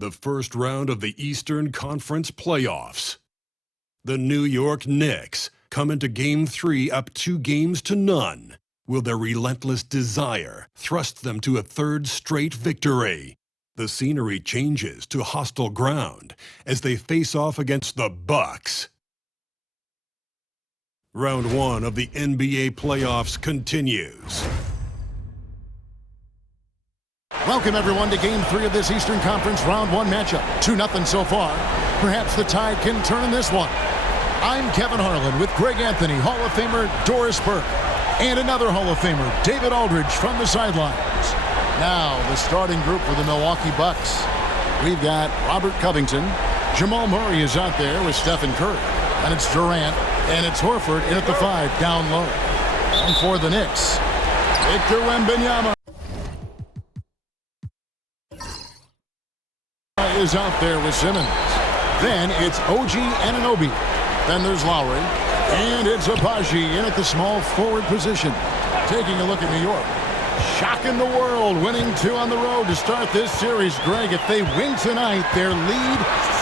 the first round of the Eastern Conference playoffs. The New York Knicks come into Game 3 up 2-0. Will their relentless desire thrust them to a third straight victory? The scenery changes to hostile ground as they face off against the Bucks. Round 1 of the NBA playoffs continues. Welcome, everyone, to Game 3 of this Eastern Conference Round 1 matchup. 2-0 so far. Perhaps the tide can turn in this one. I'm Kevin Harlan with Greg Anthony, Hall of Famer Doris Burke, and another Hall of Famer, David Aldridge, from the sidelines. Now, the starting group for the Milwaukee Bucks. We've got Robert Covington. Jamal Murray is out there with Stephen Curry. And it's Durant, and it's Horford in at the 5, down low. And for the Knicks, Victor Wembanyama is out there with Simmons. Then it's OG Anunoby. Then there's Lowry. And it's Abaji in at the small forward position. Taking a look at New York. Shocking the world, winning 2 on the road to start this series. Greg, if they win tonight, their lead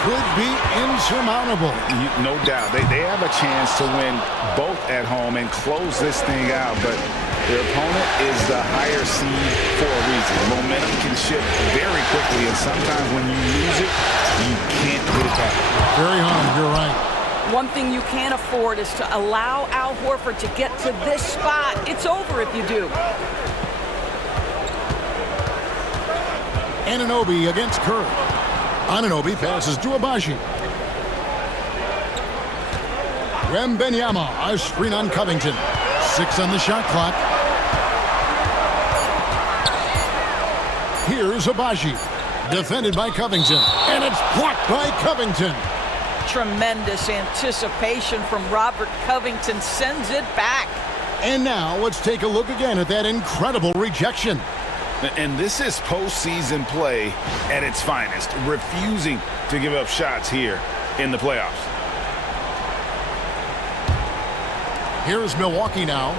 could be insurmountable. No doubt. They have a chance to win both at home and close this thing out, but their opponent is the higher seed for a reason. Momentum can shift very quickly, and sometimes when you lose it, you can't get it back. Very hard, you're right. One thing you can't afford is to allow Al Horford to get to this spot. It's over if you do. Anunoby against Curry. Anunoby passes to Abaji. Wembanyama, a screen on Covington. 6 on the shot clock. Here's Abaji, defended by Covington, and it's blocked by Covington. Tremendous anticipation from Robert Covington, sends it back. And now let's take a look again at that incredible rejection. And this is postseason play at its finest, refusing to give up shots here in the playoffs. Here's Milwaukee now.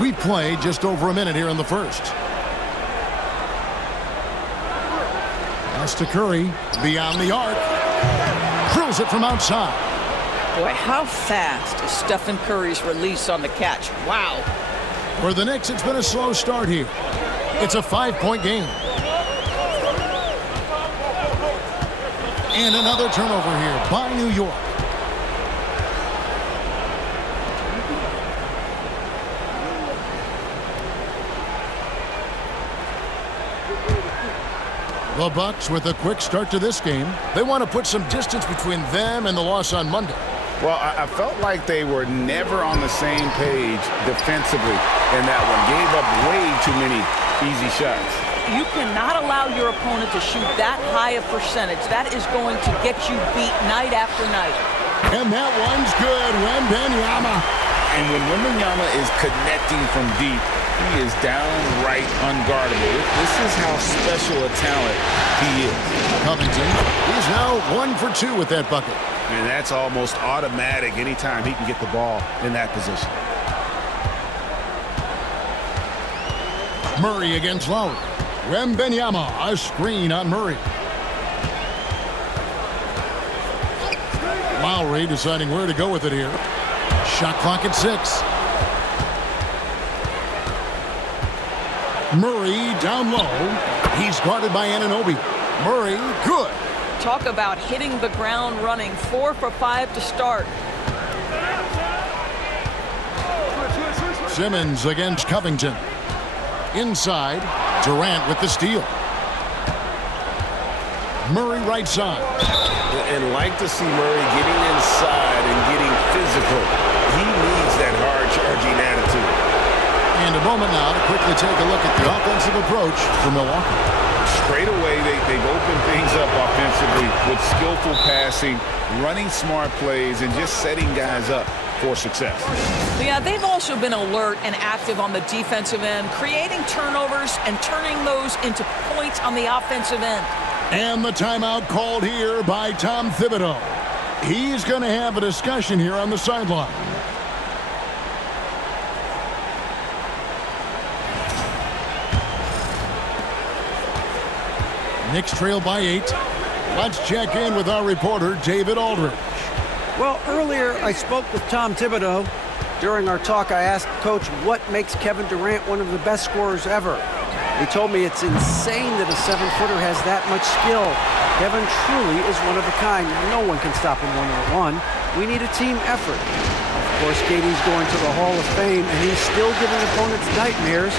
We've played just over a minute here in the first. Pass to Curry, beyond the arc. Drills it from outside. Boy, how fast is Stephen Curry's release on the catch. Wow. For the Knicks, it's been a slow start here. It's a 5-point game. And another turnover here by New York. The Bucks with a quick start to this game. They want to put some distance between them and the loss on Monday. Well, I felt like they were never on the same page defensively in that one. Gave up way too many easy shots. You cannot allow your opponent to shoot that high a percentage. That is going to get you beat night after night. And that one's good. Wembanyama. And when Wembanyama is connecting from deep, he is downright unguardable. This is how special a talent he is. Covington, he's now 1 for 2 with that bucket. And that's almost automatic anytime he can get the ball in that position. Murray against Lowry. Wembanyama, a screen on Murray. Lowry deciding where to go with it here. Shot clock at 6. Murray down low. He's guarded by Anunoby. Murray, good. Talk about hitting the ground running. 4 for 5 to start. Simmons against Covington. Inside, Durant with the steal. Murray right side. And like to see Murray getting inside and getting physical. He needs that hard-charging attitude. And a moment now to quickly take a look at the offensive approach for Milwaukee. Straight away, they've opened things up offensively with skillful passing, running smart plays, and just setting guys up for success. Yeah, they've also been alert and active on the defensive end, creating turnovers and turning those into points on the offensive end. And the timeout called here by Tom Thibodeau. He's going to have a discussion here on the sideline. Knicks trail by 8. Let's check in with our reporter, David Aldridge. Well, earlier I spoke with Tom Thibodeau. During our talk, I asked Coach what makes Kevin Durant one of the best scorers ever. He told me it's insane that a 7-footer has that much skill. Kevin truly is one of a kind. No one can stop him one-on-one. We need a team effort. Of course, KD's going to the Hall of Fame, and he's still giving opponents nightmares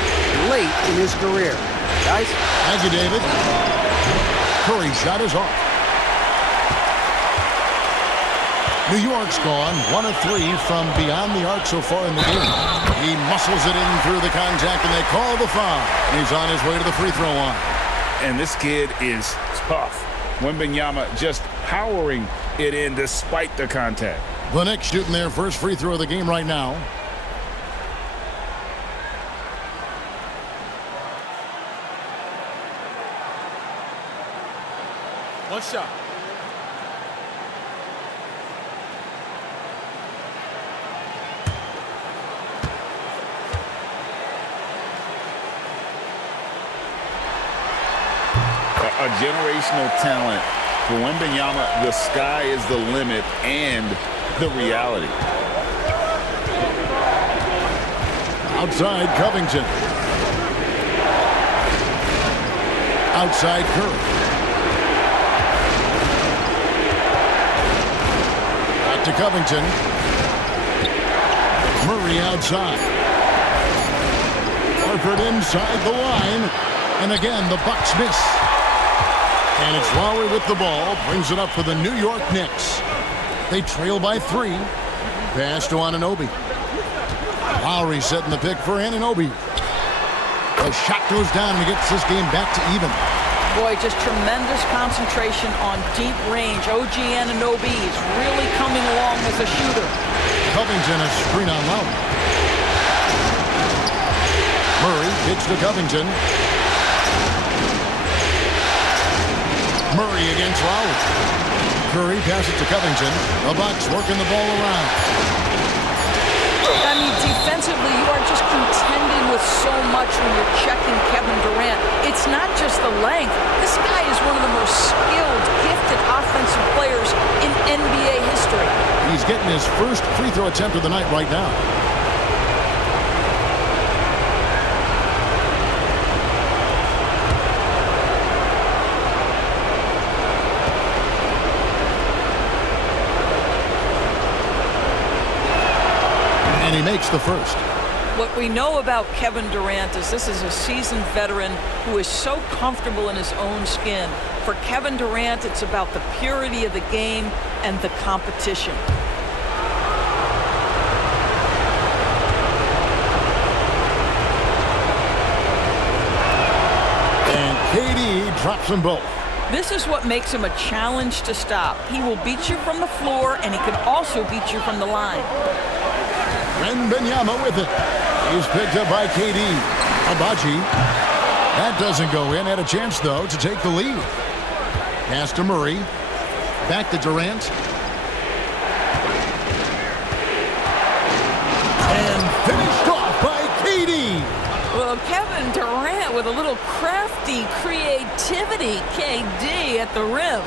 late in his career. Guys? Thank you, David. Curry's shot is off. New York's gone 1 of 3 from beyond the arc so far in the game. He muscles it in through the contact, and they call the foul. He's on his way to the free throw line. And this kid is tough. Wembanyama just powering it in despite the contact. The Knicks shooting their first free throw of the game right now. One shot. A generational talent. For Wembanyama, the sky is the limit and the reality. Outside Covington. Outside Curry. Back to Covington. Murray outside. Horford inside the line. And again, the Bucks miss. And it's Lowry with the ball. Brings it up for the New York Knicks. They trail by 3. Pass to Anunoby. Lowry setting the pick for Anunoby. The shot goes down and he gets this game back to even. Boy, just tremendous concentration on deep range. OG Anunoby is really coming along as a shooter. Covington a screen on Lowry. Murray kicks to Covington. Murray against Lowry. Curry passes to Covington. The Bucks working the ball around. I mean, defensively, you are just contending with so much when you're checking Kevin Durant. It's not just the length. This guy is one of the most skilled, gifted offensive players in NBA history. He's getting his first free throw attempt of the night right now. And he makes the first. What we know about Kevin Durant is this is a seasoned veteran who is so comfortable in his own skin. For Kevin Durant, it's about the purity of the game and the competition. And KD drops them both. This is what makes him a challenge to stop. He will beat you from the floor, and he can also beat you from the line. Wembanyama with it. He's picked up by KD. Abaji. That doesn't go in. Had a chance, though, to take the lead. Pass to Murray. Back to Durant. And finished off by KD. Well, Kevin Durant with a little crafty creativity. KD at the rim.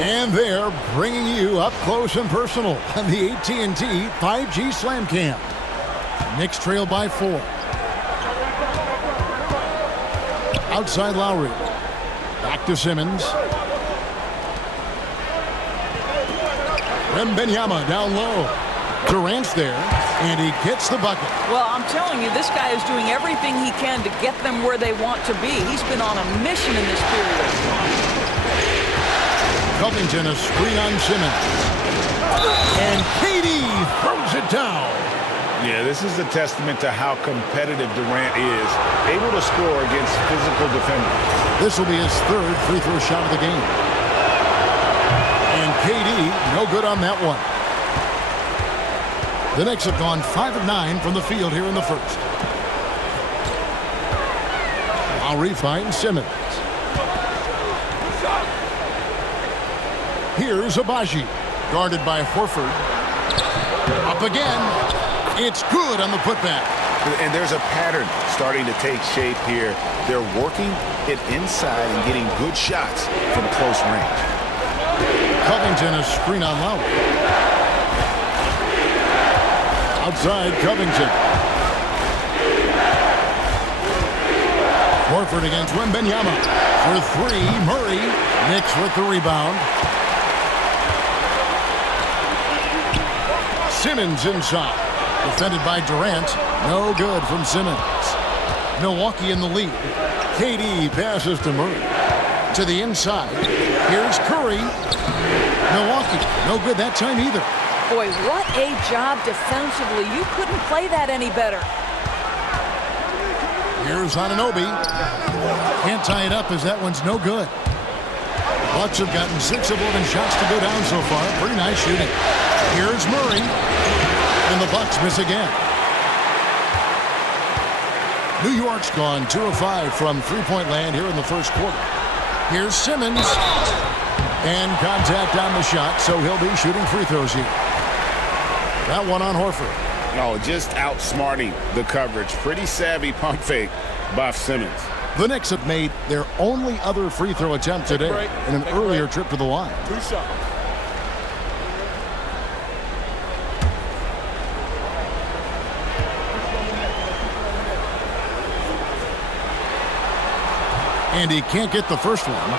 And they're bringing you up close and personal on the AT&T 5G Slam Cam. Knicks trail by 4. Outside Lowry. Back to Simmons. Wembanyama down low. Durant's there, and he gets the bucket. Well, I'm telling you, this guy is doing everything he can to get them where they want to be. He's been on a mission in this period. Covington a screen on Simmons. And KD throws it down. Yeah, this is a testament to how competitive Durant is, able to score against physical defenders. This will be his third free throw shot of the game. And KD, no good on that one. The Knicks have gone 5 of 9 from the field here in the first. Lowry finds Simmons. Here's Abaji, guarded by Horford. Up again. It's good on the putback. And there's a pattern starting to take shape here. They're working it inside and getting good shots from close range. Covington, a screen on Lowry. Outside, Covington. Horford against Wembanyama. For three, Murray. Knicks with the rebound. Simmons inside. Defended by Durant. No good from Simmons. Milwaukee in the lead. KD passes to Murray. To the inside. Here's Curry. Milwaukee. No good that time either. Boy, what a job defensively. You couldn't play that any better. Here's Anunoby. Can't tie it up as that one's no good. Bucks have gotten 6 of 11 shots to go down so far. Pretty nice shooting. Here's Murray. And the Bucks miss again. New York's gone 2 of 5 from three-point land here in the first quarter. Here's Simmons. And contact on the shot, so he'll be shooting free throws here. That one on Horford. Oh, just outsmarting the coverage. Pretty savvy pump fake by Simmons. The Knicks have made their only other free throw attempt today in an earlier trip to the line. 2 shots. And he can't get the first one.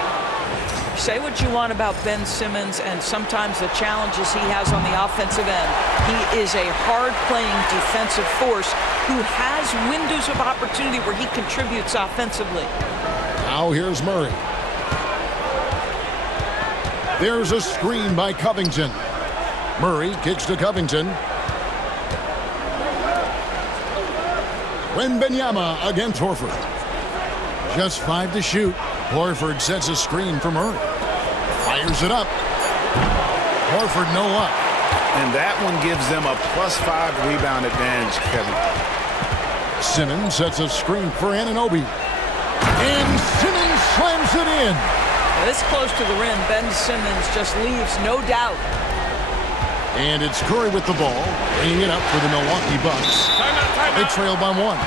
Say what you want about Ben Simmons and sometimes the challenges he has on the offensive end. He is a hard-playing defensive force who has windows of opportunity where he contributes offensively. Now here's Murray. There's a screen by Covington. Murray kicks to Covington. Wembanyama against Horford. Just 5 to shoot. Horford sets a screen for Murray. Fires it up. Horford no luck. And that one gives them a +5 rebound advantage, Kevin. Simmons sets a screen for Anunoby. And Simmons slams it in. This close to the rim, Ben Simmons just leaves no doubt. And it's Curry with the ball, bringing it up for the Milwaukee Bucks. Timeout. They trail by 1.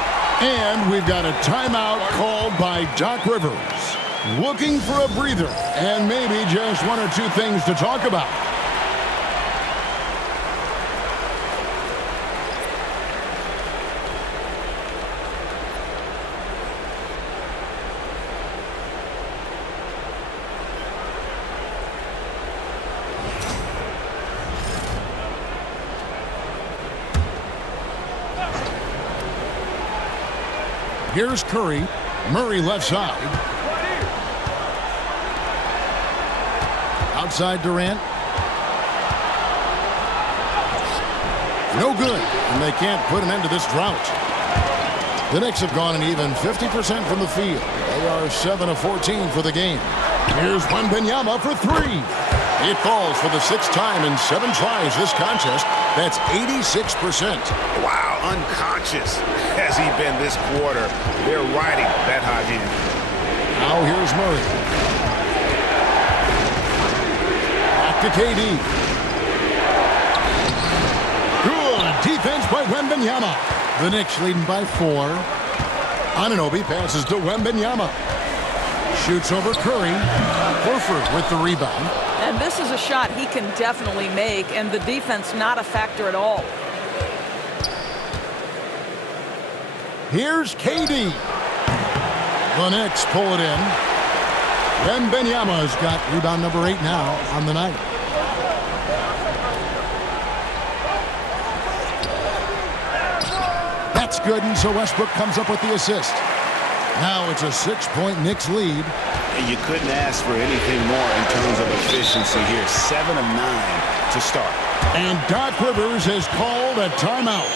And we've got a timeout called by Doc Rivers. Looking for a breather and maybe just 1 or 2 things to talk about. Here's Curry. Murray left side. Outside Durant. No good. And they can't put an end to this drought. The Knicks have gone an even 50% from the field. They are 7 of 14 for the game. Here's Wembanyama for 3. It falls for the 6th time in 7 tries this contest. That's 86%. Wow, unconscious has he been this quarter. They're riding that hot hand. Now here's Murray. Back to KD. Good defense by Wembanyama. The Knicks leading by 4. Anunoby passes to Wembanyama. Shoots over Curry. Horford with the rebound. And this is a shot he can definitely make, and the defense not a factor at all. Here's KD. The Knicks pull it in. Wembanyama's got rebound number 8 now on the night. That's good, and so Westbrook comes up with the assist. Now it's a 6-point Knicks lead. And you couldn't ask for anything more in terms of efficiency here. 7 of 9 to start. And Doc Rivers has called a timeout.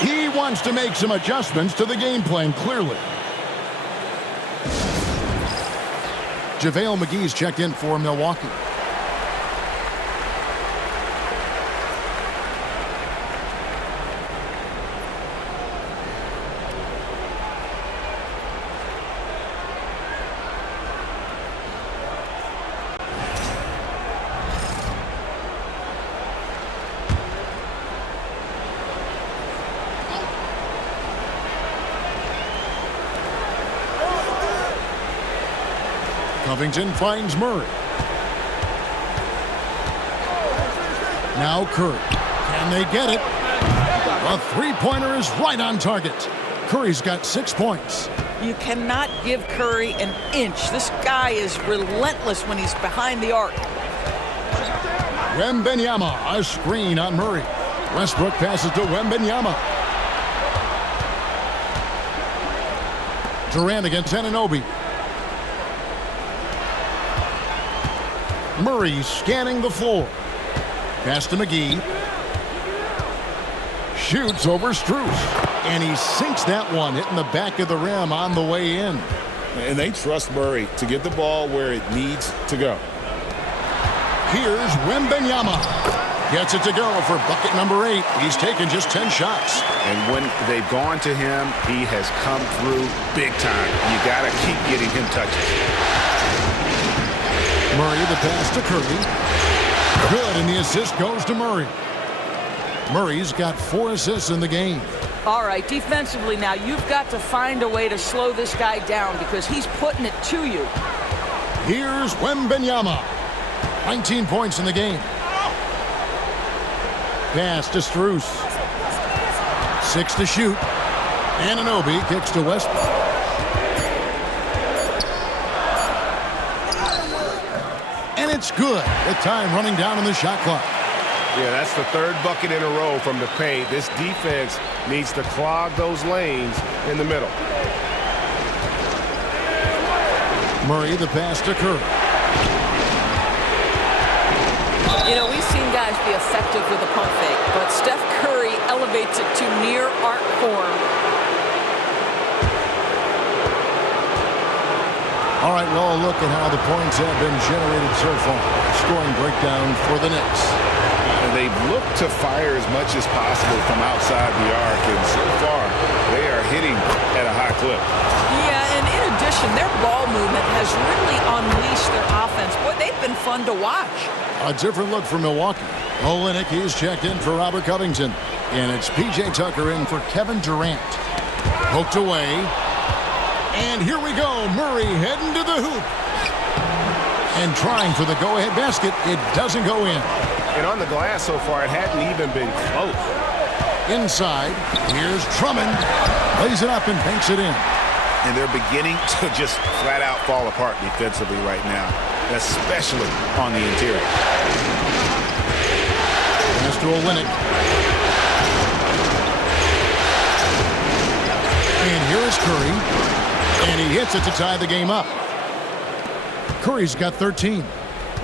He wants to make some adjustments to the game plan, clearly. JaVale McGee's checked in for Milwaukee. Covington finds Murray. Now Curry. Can they get it? A three-pointer is right on target. Curry's got 6 points. You cannot give Curry an inch. This guy is relentless when he's behind the arc. Wembanyama, a screen on Murray. Westbrook passes to Wembanyama. Durant against Anunoby. Murray scanning the floor. Pass to McGee. Shoots over Strus. And he sinks that one, hitting the back of the rim on the way in. And they trust Murray to get the ball where it needs to go. Here's Wembanyama. Gets it to go for bucket number 8. He's taken just 10 shots. And when they've gone to him, he has come through big time. You got to keep getting him touches. Murray the pass to Curry. Good, and the assist goes to Murray. Murray's got 4 assists in the game. All right, defensively now, you've got to find a way to slow this guy down because he's putting it to you. Here's Wembanyama. 19 points in the game. Pass to Strus. 6 to shoot. Anunoby kicks to Westbrook. And it's good. The time running down on the shot clock. Yeah, that's the 3rd bucket in a row from the paint. This defense needs to clog those lanes in the middle. Murray the pass to Curry. You know, we've seen guys be effective with a pump fake, but Steph Curry elevates it to near arc form. All right, well, a look at how the points have been generated so far. Scoring breakdown for the Knicks. They've looked to fire as much as possible from outside the arc, and so far they are hitting at a high clip. Yeah, and in addition, their ball movement has really unleashed their offense. Boy, they've been fun to watch. A different look for Milwaukee. Olynyk is checked in for Robert Covington. And it's P.J. Tucker in for Kevin Durant. Poked away. And here we go. Murray heading to the hoop. And trying for the go-ahead basket. It doesn't go in. And on the glass so far, it hadn't even been close. Inside, here's Drummond. Lays it up and banks it in. And they're beginning to just flat out fall apart defensively right now, especially on the interior. Pass to Olynyk. And here is Curry. And he hits it to tie the game up. Curry's got 13.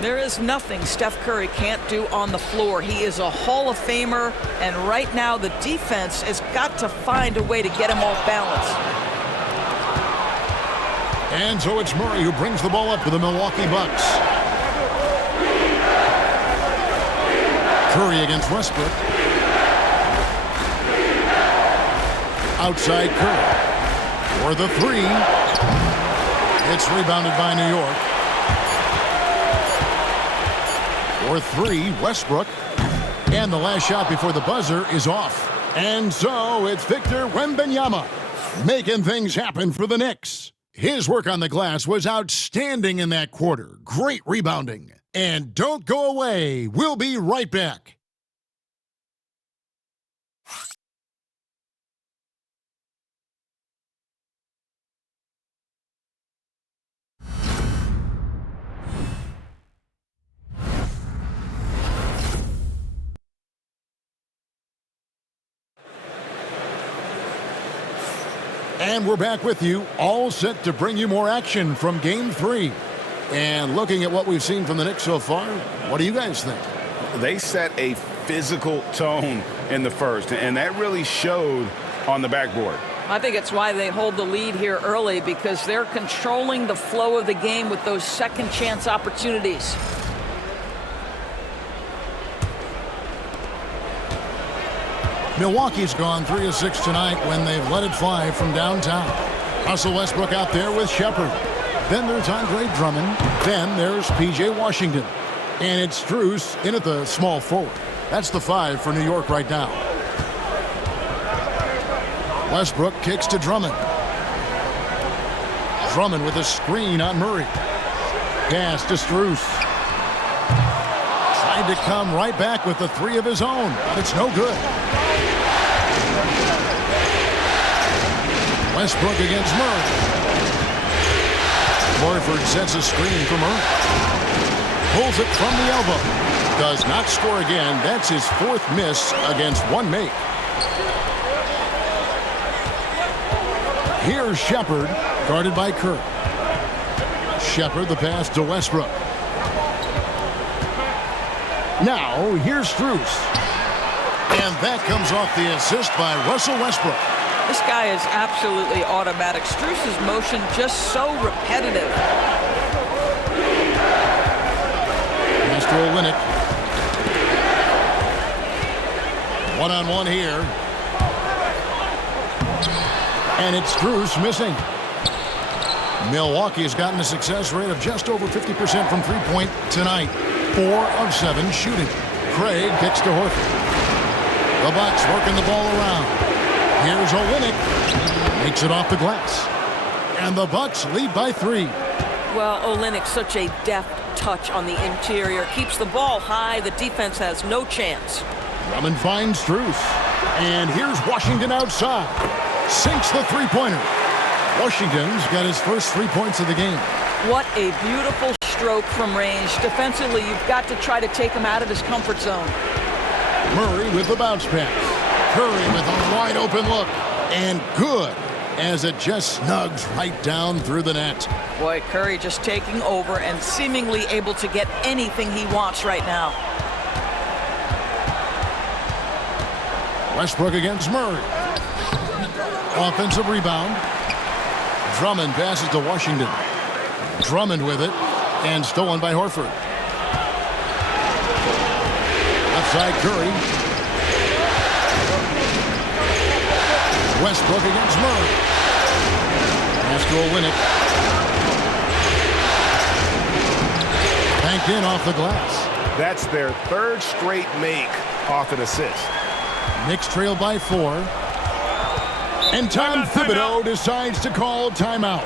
There is nothing Steph Curry can't do on the floor. He is a Hall of Famer, and right now the defense has got to find a way to get him off balance. And so it's Murray who brings the ball up for the Milwaukee Bucks. Curry against Westbrook. Outside Curry. For the 3. It's rebounded by New York. For 3, Westbrook. And the last shot before the buzzer is off. And so it's Victor Wembanyama making things happen for the Knicks. His work on the glass was outstanding in that quarter. Great rebounding. And don't go away. We'll be right back. And we're back with you, all set to bring you more action from Game 3. And looking at what we've seen from the Knicks so far, what do you guys think? They set a physical tone in the first, and that really showed on the backboard. I think it's why they hold the lead here early, because they're controlling the flow of the game with those second chance opportunities. Milwaukee's gone 3 of 6 tonight when they've let it fly from downtown. Russell Westbrook out there with Shepard. Then there's Andre Drummond. Then there's P.J. Washington. And it's Strus in at the small forward. That's the 5 for New York right now. Westbrook kicks to Drummond. Drummond with a screen on Murray. pass to Strus. Tried to come right back with the three of his own, but it's no good. Westbrook against Murray. Horford sets a screen for Murray. Pulls it from the elbow. Does not score again. That's his fourth miss against one make. Here's Shepard, guarded by Kirk. Shepard, the pass to Westbrook. Now, here's Strus. And that comes off the assist by Russell Westbrook. This guy is absolutely automatic. Strus's motion just so repetitive. Pass to Olynyk. One-on-one here. And it's Strus missing. Milwaukee has gotten a success rate of just over 50% from three-point tonight. 4 of 7 shooting. Craig kicks to Horford. The Bucks working the ball around. Here's Olynyk. Makes it off the glass. And the Bucks lead by 3. Well, Olynyk, such a deft touch on the interior. Keeps the ball high. The defense has no chance. Drummond finds Strus. And here's Washington outside. Sinks the three-pointer. Washington's got his first 3 points of the game. What a beautiful stroke from range. Defensively, you've got to try to take him out of his comfort zone. Murray with the bounce pass. Curry with a wide open look. And good, as it just snugs right down through the net. Boy, Curry just taking over and seemingly able to get anything he wants right now. Westbrook against Murray. Offensive rebound. Drummond passes to Washington. Drummond with it, and stolen by Horford. Outside Curry. Westbrook against Murray. Pass to Olynyk. Banked in off the glass. That's their third straight make off an assist. Knicks trail by 4. And Tom Thibodeau decides to call timeout.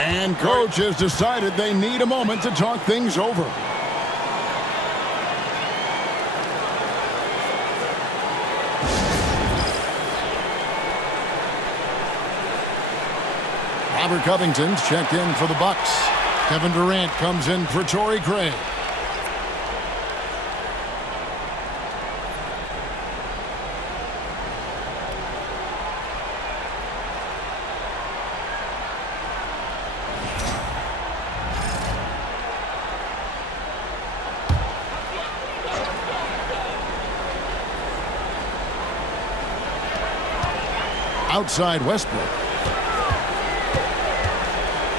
And coach has decided they need a moment to talk things over. Robert Covington's checked in for the Bucks. Kevin Durant comes in for Torrey Craig. Outside Westbrook.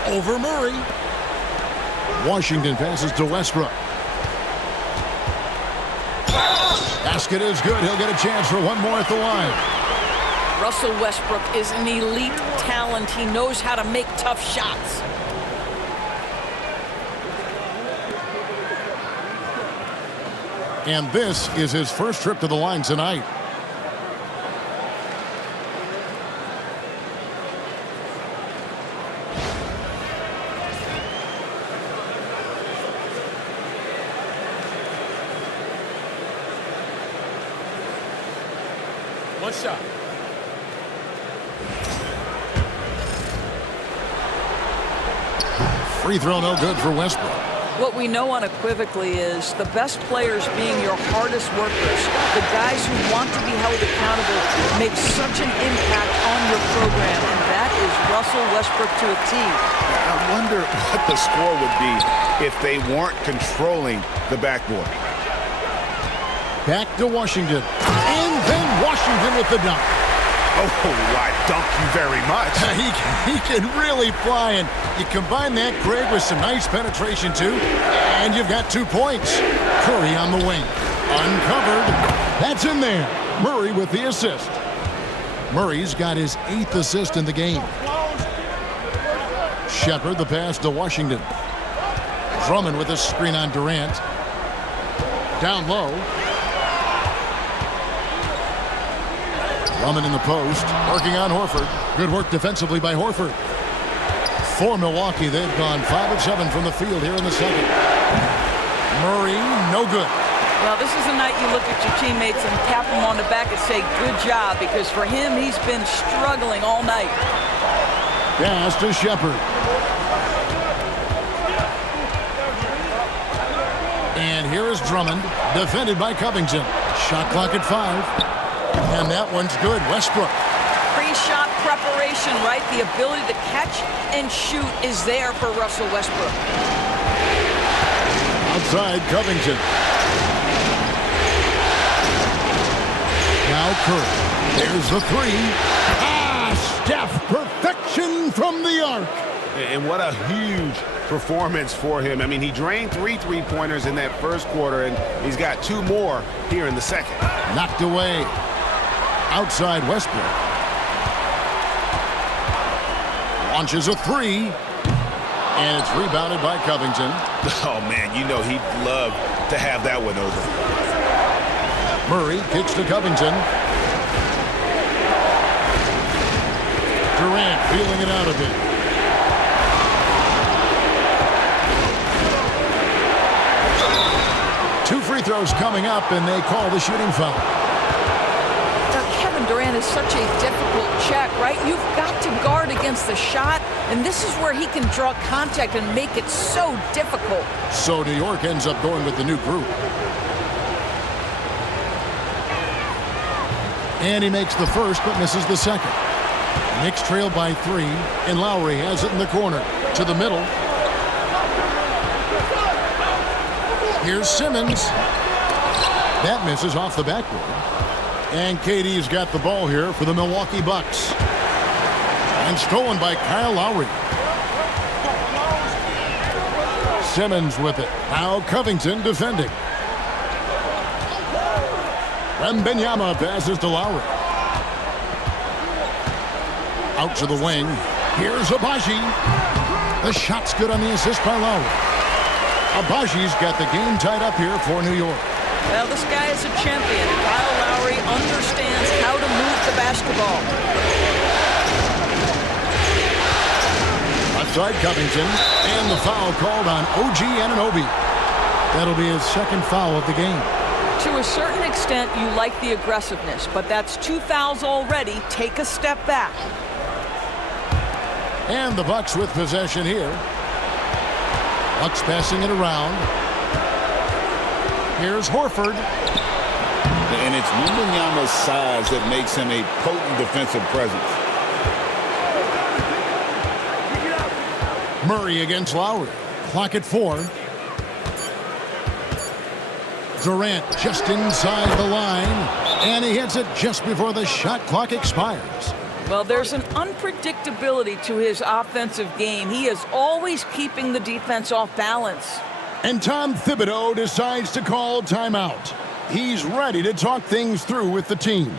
Over Murray. Washington passes to Westbrook. Basket is good. He'll get a chance for one more at the line. Russell Westbrook is an elite talent. He knows how to make tough shots. And this is his first trip to the line tonight. One shot. Free throw no good for Westbrook. What we know unequivocally is the best players being your hardest workers, the guys who want to be held accountable, make such an impact on your program, and that is Russell Westbrook to a T. I wonder what the score would be if they weren't controlling the backboard. Back to Washington. And then Washington with the dunk. Oh, I dunk you very much. He can really fly, and you combine that, Craig, with some nice penetration, too, and you've got 2 points. Curry on the wing. Uncovered. That's in there. Murray with the assist. Murray's got his 8th assist in the game. Shepard, the pass to Washington. Drummond with a screen on Durant. Down low. Drummond in the post, working on Horford. Good work defensively by Horford. For Milwaukee, they've gone 5 of 7 from the field here in the second. Murray, no good. Well, this is a night you look at your teammates and tap them on the back and say, good job, because for him, he's been struggling all night. Pass to Shepard. And here is Drummond, defended by Covington. Shot clock at 5. And that one's good. Westbrook. Pre-shot preparation, right? The ability to catch and shoot is there for Russell Westbrook. Outside Covington. Now Curry. There's the 3. Steph, perfection from the arc. And what a huge performance for him. I mean, he drained 3 3-pointers in that first quarter, and he's got 2 more here in the second. Knocked away. Outside Westbrook. Launches a 3. And it's rebounded by Covington. Oh, man, you know he'd love to have that one over. Murray kicks to Covington. Durant feeling it out a bit. Two free throws coming up, and they call the shooting foul. Kevin Durant is such a difficult check, right? You've got to guard against the shot, and this is where he can draw contact and make it so difficult. So New York ends up going with the new group. And he makes the first, but misses the second. Knicks trail by 3, and Lowry has it in the corner. To the middle. Here's Simmons. That misses off the backboard. And KD's got the ball here for the Milwaukee Bucks. And stolen by Kyle Lowry. Simmons with it. Now Covington defending. Wembanyama passes to Lowry. Out to the wing. Here's Abaji. The shot's good on the assist by Lowry. Abaji's got the game tied up here for New York. Well, this guy is a champion. Kyle Lowry understands how to move the basketball. Outside Covington. And the foul called on OG Anunoby. That'll be his second foul of the game. To a certain extent, you like the aggressiveness, but that's 2 fouls already. Take a step back. And the Bucks with possession here. Bucks passing it around. Here's Horford. And it's Wembanyama's size that makes him a potent defensive presence. Murray against Lowry. Clock at 4. Durant just inside the line. And he hits it just before the shot clock expires. Well, there's an unpredictability to his offensive game. He is always keeping the defense off balance. And Tom Thibodeau decides to call timeout. He's ready to talk things through with the team.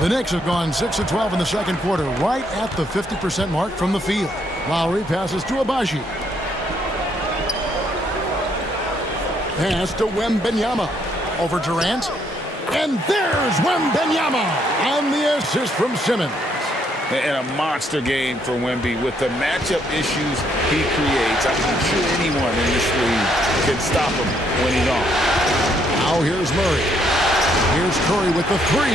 The Knicks have gone 6 of 12 in the second quarter, right at the 50% mark from the field. Lowry passes to Abaji. Pass to Wembanyama. Over Durant. And there's Wembanyama on the assist from Simmons. And a monster game for Wemby with the matchup issues he creates. I'm not sure anyone in this league can stop him when he's on. Now here's Murray. Here's Curry with the 3.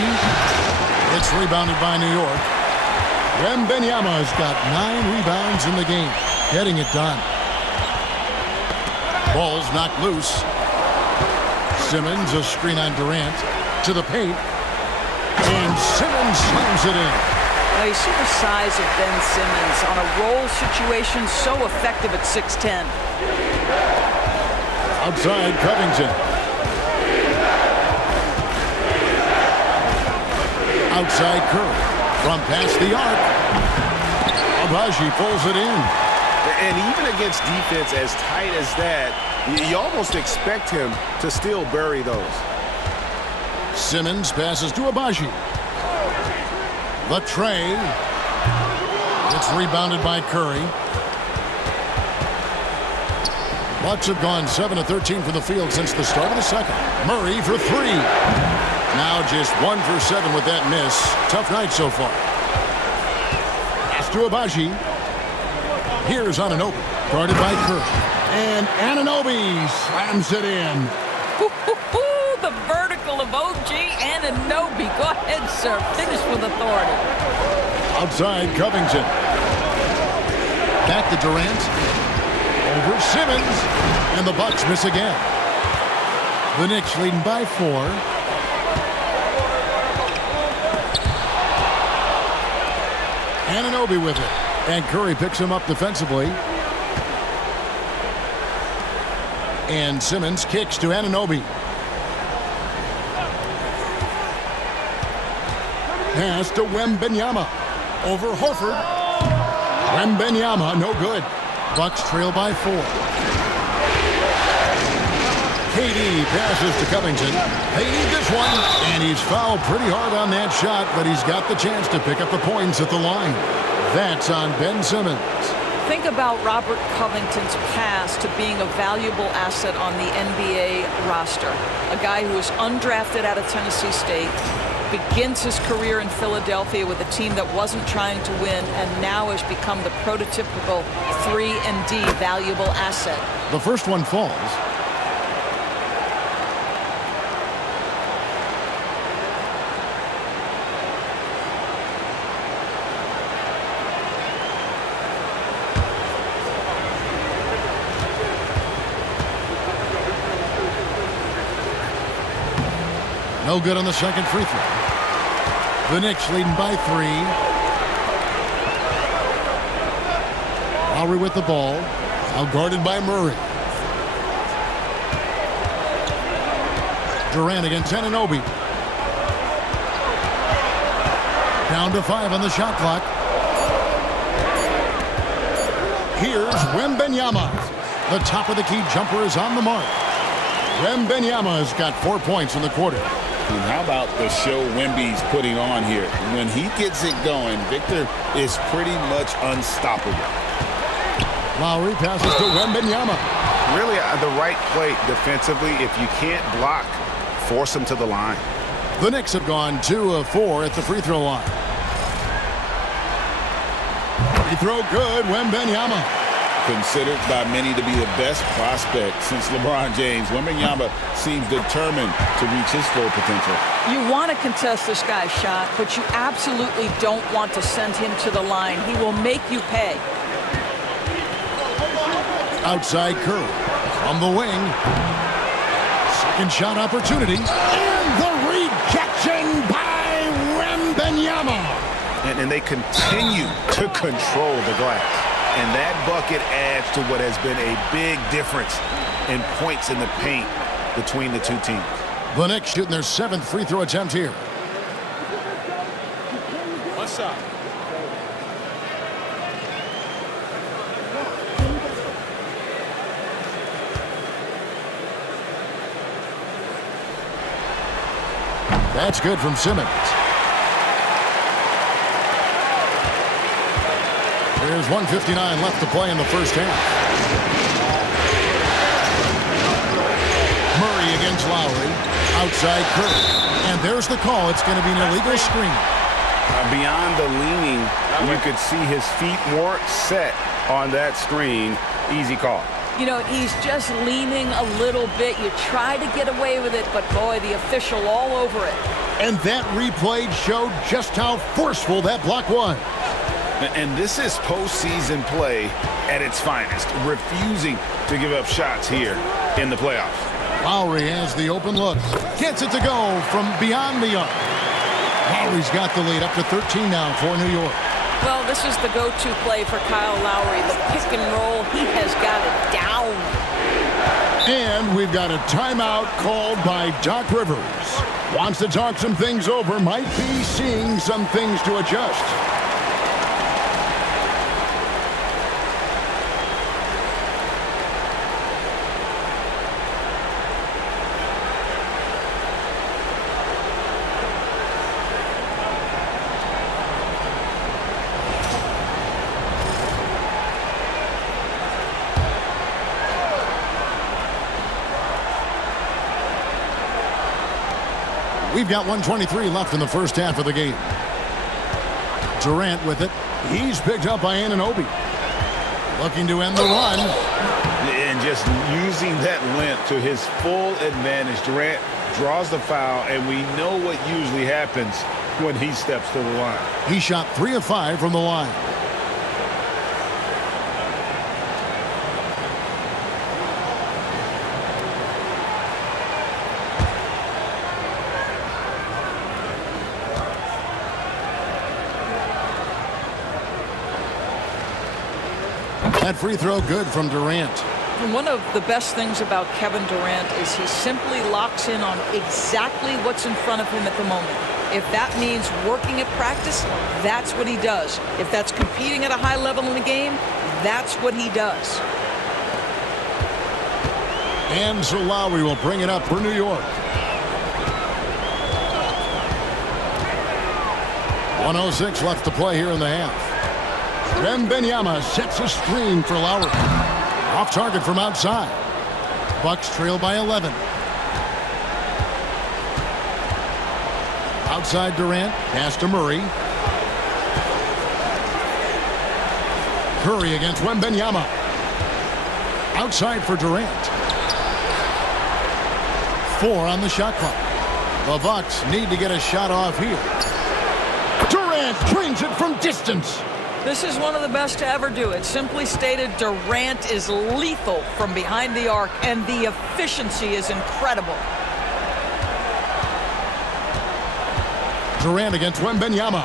It's rebounded by New York. Wembanyama's got 9 rebounds in the game. Getting it done. Ball's knocked loose. Simmons, a screen on Durant. To the paint. And Simmons slams it in. Now you see the size of Ben Simmons on a roll situation, so effective at 6'10". Outside Covington. Outside Curry. From past the arc. A Agbaji pulls it in. And even against defense as tight as that, you almost expect him to still bury those. Simmons passes to Agbaji. The tray. It's rebounded by Curry. Bucks have gone 7 of 13 from the field since the start of the second. Murray for three. Now just 1 for 7 with that miss. Tough night so far. Pass to Agbaji. Here's Anunoby, guarded by Curry. And Anunoby slams it in. The vertical of OG Anunoby. Go ahead, sir. Finish with authority. Outside Covington. Back to Durant. Over Simmons. And the Bucks miss again. The Knicks leading by 4. Anunoby with it. And Curry picks him up defensively. And Simmons kicks to Anunoby. Pass to Wembanyama. Over Horford. Wembanyama, no good. Bucks trail by 4. KD passes to Covington. They need this one. And he's fouled pretty hard on that shot, but he's got the chance to pick up the points at the line. That's on Ben Simmons. Think about Robert Covington's pass to being a valuable asset on the NBA roster. A guy who was undrafted out of Tennessee State, begins his career in Philadelphia with a team that wasn't trying to win, and now has become the prototypical 3-and-D valuable asset. The first one falls. No good on the second free throw. The Knicks leading by 3. Lowry with the ball. Now guarded by Murray. Durant against Anunoby. Down to 5 on the shot clock. Here's Wembanyama. The top of the key jumper is on the mark. Wembanyama has got 4 points in the quarter. And how about the show Wemby's putting on here? When he gets it going, Victor is pretty much unstoppable. Lowry passes to Wembanyama. Really the right play defensively. If you can't block, force him to the line. The Knicks have gone 2 of 4 at the free throw line. Free throw good, Wembanyama. Considered by many to be the best prospect since LeBron James, Wembanyama seems determined to reach his full potential. You want to contest this guy's shot, but you absolutely don't want to send him to the line. He will make you pay. Outside Curry from the wing. Second shot opportunity. And the rejection by Wembanyama. And they continue to control the glass. And that bucket adds to what has been a big difference in points in the paint between the two teams. The Knicks shooting their 7th free throw attempt here. What's up? That's good from Simmons. There's 1:59 left to play in the first half. Murray against Lowry. Outside Curry. And there's the call. It's going to be an illegal screen. Beyond the leaning, you could see his feet weren't set on that screen. Easy call. You know, he's just leaning a little bit. You try to get away with it, but boy, the official all over it. And that replay showed just how forceful that block was. And this is postseason play at its finest, refusing to give up shots here in the playoffs. Lowry has the open look. Gets it to go from beyond the arc. Lowry's got the lead up to 13 now for New York. Well, this is the go-to play for Kyle Lowry. The pick and roll, he has got it down. And we've got a timeout called by Doc Rivers. Wants to talk some things over, might be seeing some things to adjust. We've got 1:23 left in the first half of the game. Durant with it. He's picked up by IGNBA. Looking to end the run. And just using that length to his full advantage. Durant draws the foul, and we know what usually happens when he steps to the line. He shot 3 of 5 from the line. That free throw good from Durant. And one of the best things about Kevin Durant is he simply locks in on exactly what's in front of him at the moment. If that means working at practice, that's what he does. If that's competing at a high level in the game, that's what he does. And so Lowry will bring it up for New York. 1:06 left to play here in the half. Wembanyama sets a screen for Lowry. Off target from outside. Bucks trail by 11. Outside Durant, pass to Murray. Curry against Wembanyama. Outside for Durant. 4 on the shot clock. The Bucks need to get a shot off here. Durant drains it from distance. This is one of the best to ever do it. Simply stated, Durant is lethal from behind the arc, and the efficiency is incredible. Durant against Wembanyama.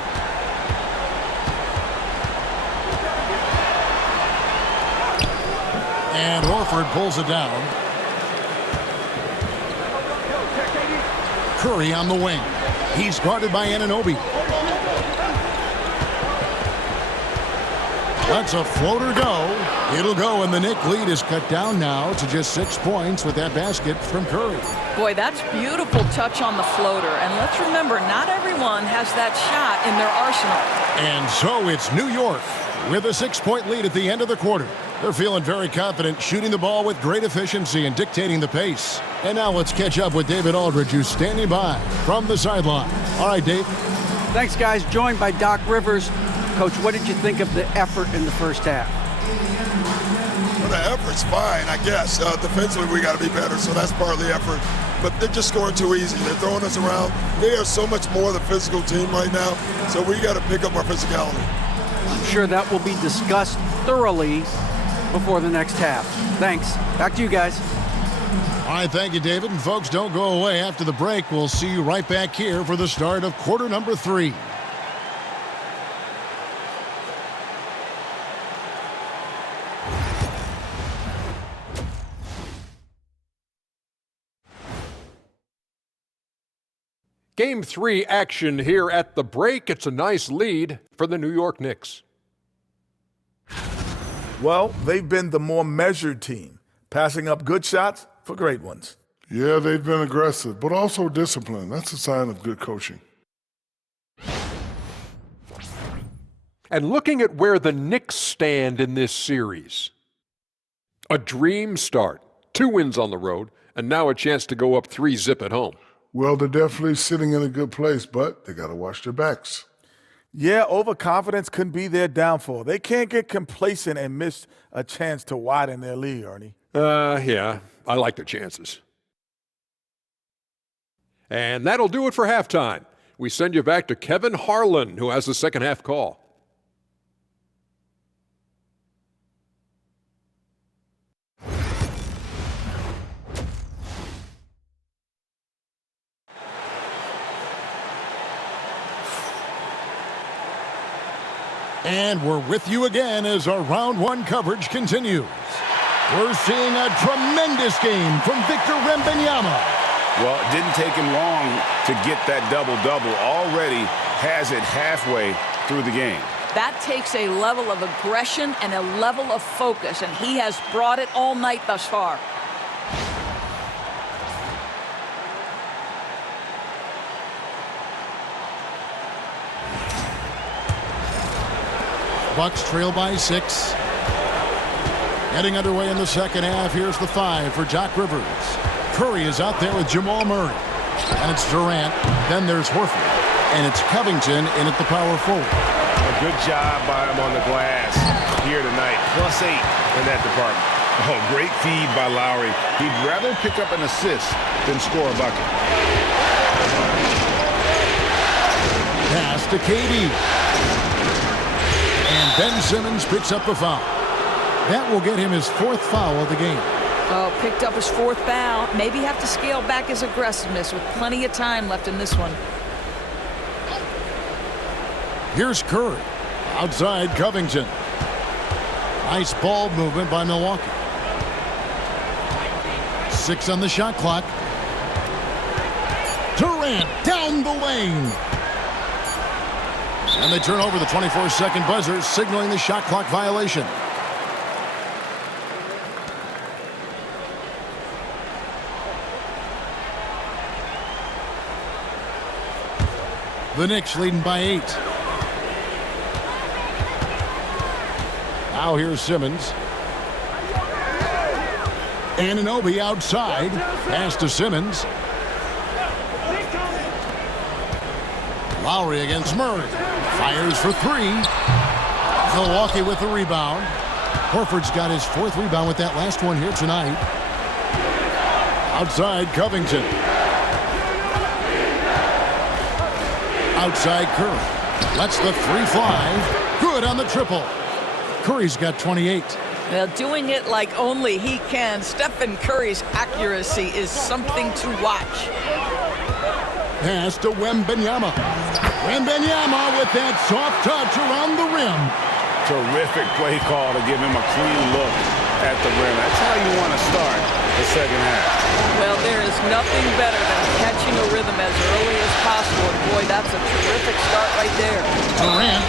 And Horford pulls it down. Curry on the wing. He's guarded by IGNBA. That's a floater go. It'll go, and the Knicks lead is cut down now to just 6 points with that basket from Curry. Boy, that's beautiful touch on the floater. And let's remember, not everyone has that shot in their arsenal. And so it's New York with a 6-point lead at the end of the quarter. They're feeling very confident, shooting the ball with great efficiency and dictating the pace. And now let's catch up with David Aldridge, who's standing by from the sideline. All right, Dave. Thanks, guys. Joined by Doc Rivers. Coach, what did you think of the effort in the first half? Well, the effort's fine, I guess. Defensively, we got to be better, so that's part of the effort. But they're just scoring too easy. They're throwing us around. They are so much more the physical team right now, so we got to pick up our physicality. I'm sure that will be discussed thoroughly before the next half. Thanks. Back to you guys. All right, thank you, David. And folks, don't go away after the break. We'll see you right back here for the start of quarter number 3. Game 3 action here at the break. It's a nice lead for the New York Knicks. Well, they've been the more measured team, passing up good shots for great ones. Yeah, they've been aggressive, but also disciplined. That's a sign of good coaching. And looking at where the Knicks stand in this series, a dream start, 2 wins on the road, and now a chance to go up 3-zip at home. Well, they're definitely sitting in a good place, but they got to watch their backs. Yeah, overconfidence can be their downfall. They can't get complacent and miss a chance to widen their lead, Ernie. Yeah, I like their chances. And that'll do it for halftime. We send you back to Kevin Harlan, who has the second half call. And we're with you again as our round 1 coverage continues. We're seeing a tremendous game from Victor Wembanyama. Well, it didn't take him long to get that double-double. Already has it halfway through the game. That takes a level of aggression and a level of focus, and he has brought it all night thus far. Bucks trail by 6. Getting underway in the second half. Here's the 5 for Doc Rivers. Curry is out there with Jamal Murray. And it's Durant. Then there's Horford. And it's Covington in at the power forward. A good job by him on the glass here tonight. +8 in that department. Oh, great feed by Lowry. He'd rather pick up an assist than score a bucket. Pass to KD. And Ben Simmons picks up the foul. That will get him his 4th foul of the game. Oh, picked up his 4th foul. Maybe have to scale back his aggressiveness with plenty of time left in this one. Here's Curry. Outside Covington. Nice ball movement by Milwaukee. 6 on the shot clock. Durant down the lane. And they turn over the 24-second buzzer, signaling the shot clock violation. The Knicks leading by 8. Now here's Simmons. Anunoby outside. Pass to Simmons. Lowry against Murray. Fires for 3. Milwaukee with the rebound. Horford's got his 4th rebound with that last one here tonight. Outside Covington. Outside Curry. Lets the 3 fly. Good on the triple. Curry's got 28. Well, doing it like only he can. Stephen Curry's accuracy is something to watch. Pass to Wembanyama. Wembanyama with that soft touch around the rim. Terrific play call to give him a clean look at the rim. That's how you want to start the second half. Well, there is nothing better than catching a rhythm as early as possible. And boy, that's a terrific start right there. Durant,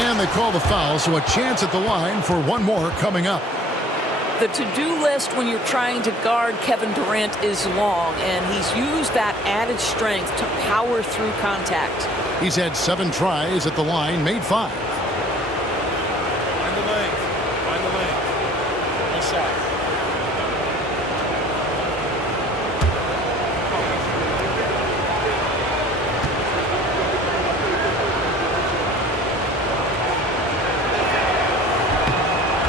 and they call the foul, so a chance at the line for one more coming up. The to-do list when you're trying to guard Kevin Durant is long, and he's used that added strength to power through contact. He's had 7 tries at the line, made 5. Find the lane. Find the lane. Nice shot.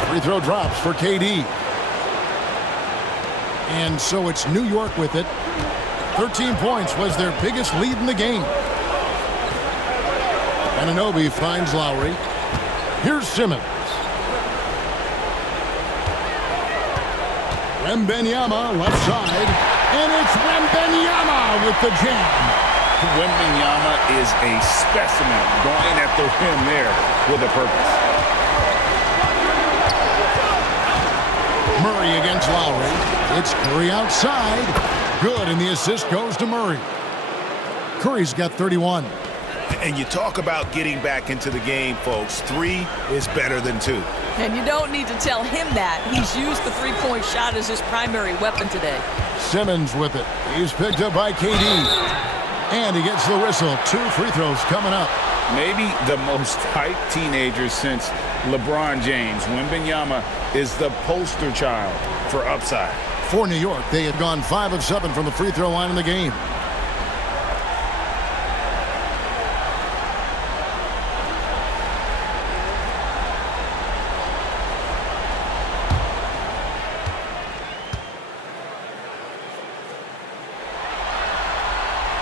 Free throw drops for KD. And so it's New York with it. 13 points was their biggest lead in the game. Anunoby finds Lowry. Here's Simmons. Wembanyama left side. And it's Wembanyama with the jam. Wembanyama is a specimen going at the rim there with a purpose. Murray against Lowry. It's Curry outside. Good, and the assist goes to Murray. Curry's got 31. And you talk about getting back into the game, folks. 3 is better than 2. And you don't need to tell him that. He's used the three-point shot as his primary weapon today. Simmons with it. He's picked up by KD. And he gets the whistle. 2 free throws coming up. Maybe the most hyped teenager since LeBron James. Wembanyama is the poster child for upside. For New York, they had gone 5 of 7 from the free throw line in the game.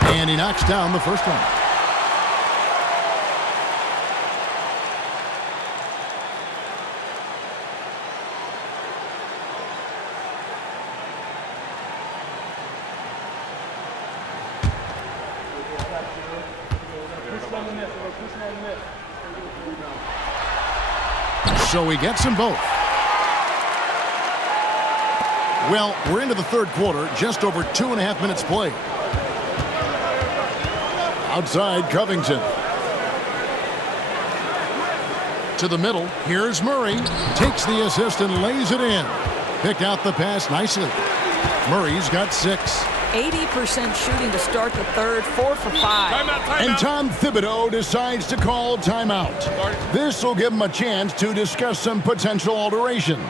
And he knocks down the first one. So he gets them both. Well, we're into the third quarter, just over 2.5 minutes played. Outside Covington. To the middle. Here's Murray. Takes the assist and lays it in. Picked out the pass nicely. Murray's got 6. 80% shooting to start the third, 4 for 5. Timeout. And Tom Thibodeau decides to call timeout. This will give him a chance to discuss some potential alterations.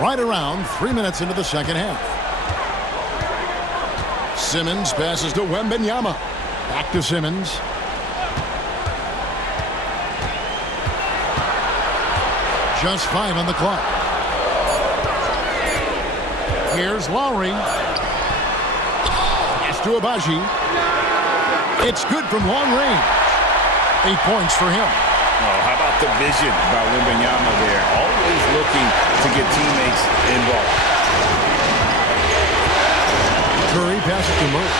Right around 3 minutes into the second half. Simmons passes to Wembanyama. Back to Simmons. Just 5 on the clock. Here's Lowry. Pass to Abaji. It's good from long range. 8 points for him. Oh, how about the vision by Wembanyama there? Always looking to get teammates involved. Curry passes to Murray.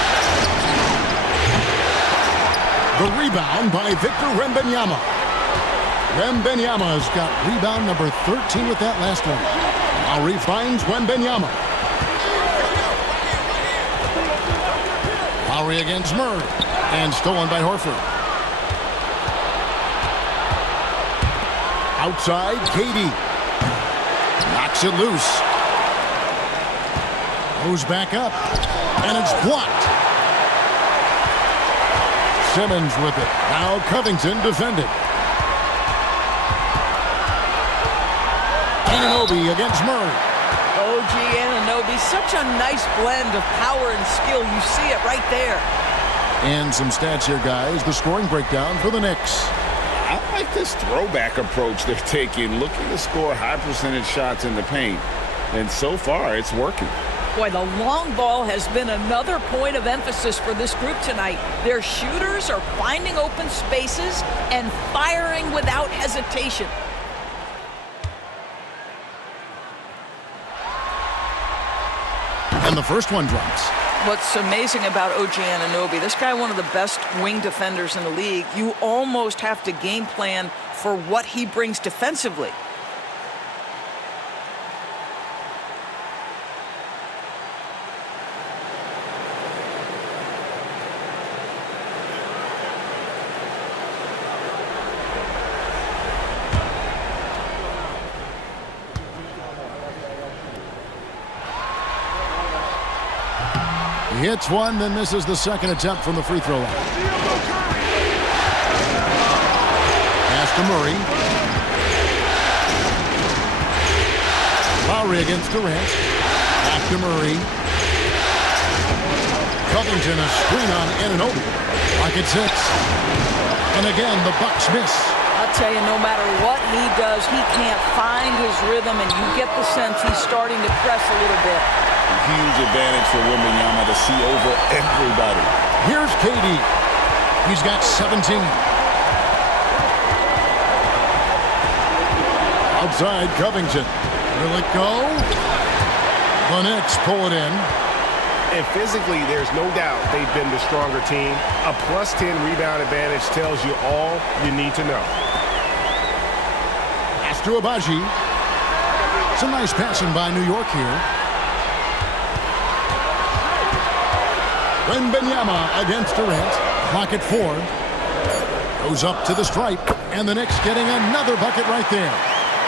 The rebound by Victor Wembanyama. Wembanyama's got rebound number 13 with that last one. Lowry finds Wembanyama. Lowry against Murray. And stolen by Horford. Outside, KD. Knocks it loose. Goes back up. And it's blocked. Simmons with it. Now Covington defended. Anunoby against Murray. OG Anunoby, such a nice blend of power and skill. You see it right there. And some stats here, guys. The scoring breakdown for the Knicks. I like this throwback approach they're taking, looking to score high percentage shots in the paint. And so far, it's working. Boy, the long ball has been another point of emphasis for this group tonight. Their shooters are finding open spaces and firing without hesitation. And the first one drops. What's amazing about OG Anunoby, this guy one of the best wing defenders in the league. You almost have to game plan for what he brings defensively. He hits one, then misses the second attempt from the free throw line. Pass to Murray. Lowry against Durant. Back to Murray. Covington a screen on Anunoby. Like it's hits. And again, the Bucks miss. I'll tell you, no matter what he does, he can't find his rhythm, and you get the sense he's starting to press a little bit. Huge advantage for Wembanyama to see over everybody. Here's KD. He's got 17. Outside Covington. Will it go? The Knicks pull it in. And physically, there's no doubt they've been the stronger team. A plus 10 rebound advantage tells you all you need to know. Pass to Abaji. Some nice passing by New York here. Wembanyama against Durant. Clock at 4. Goes up to the stripe. And the Knicks getting another bucket right there.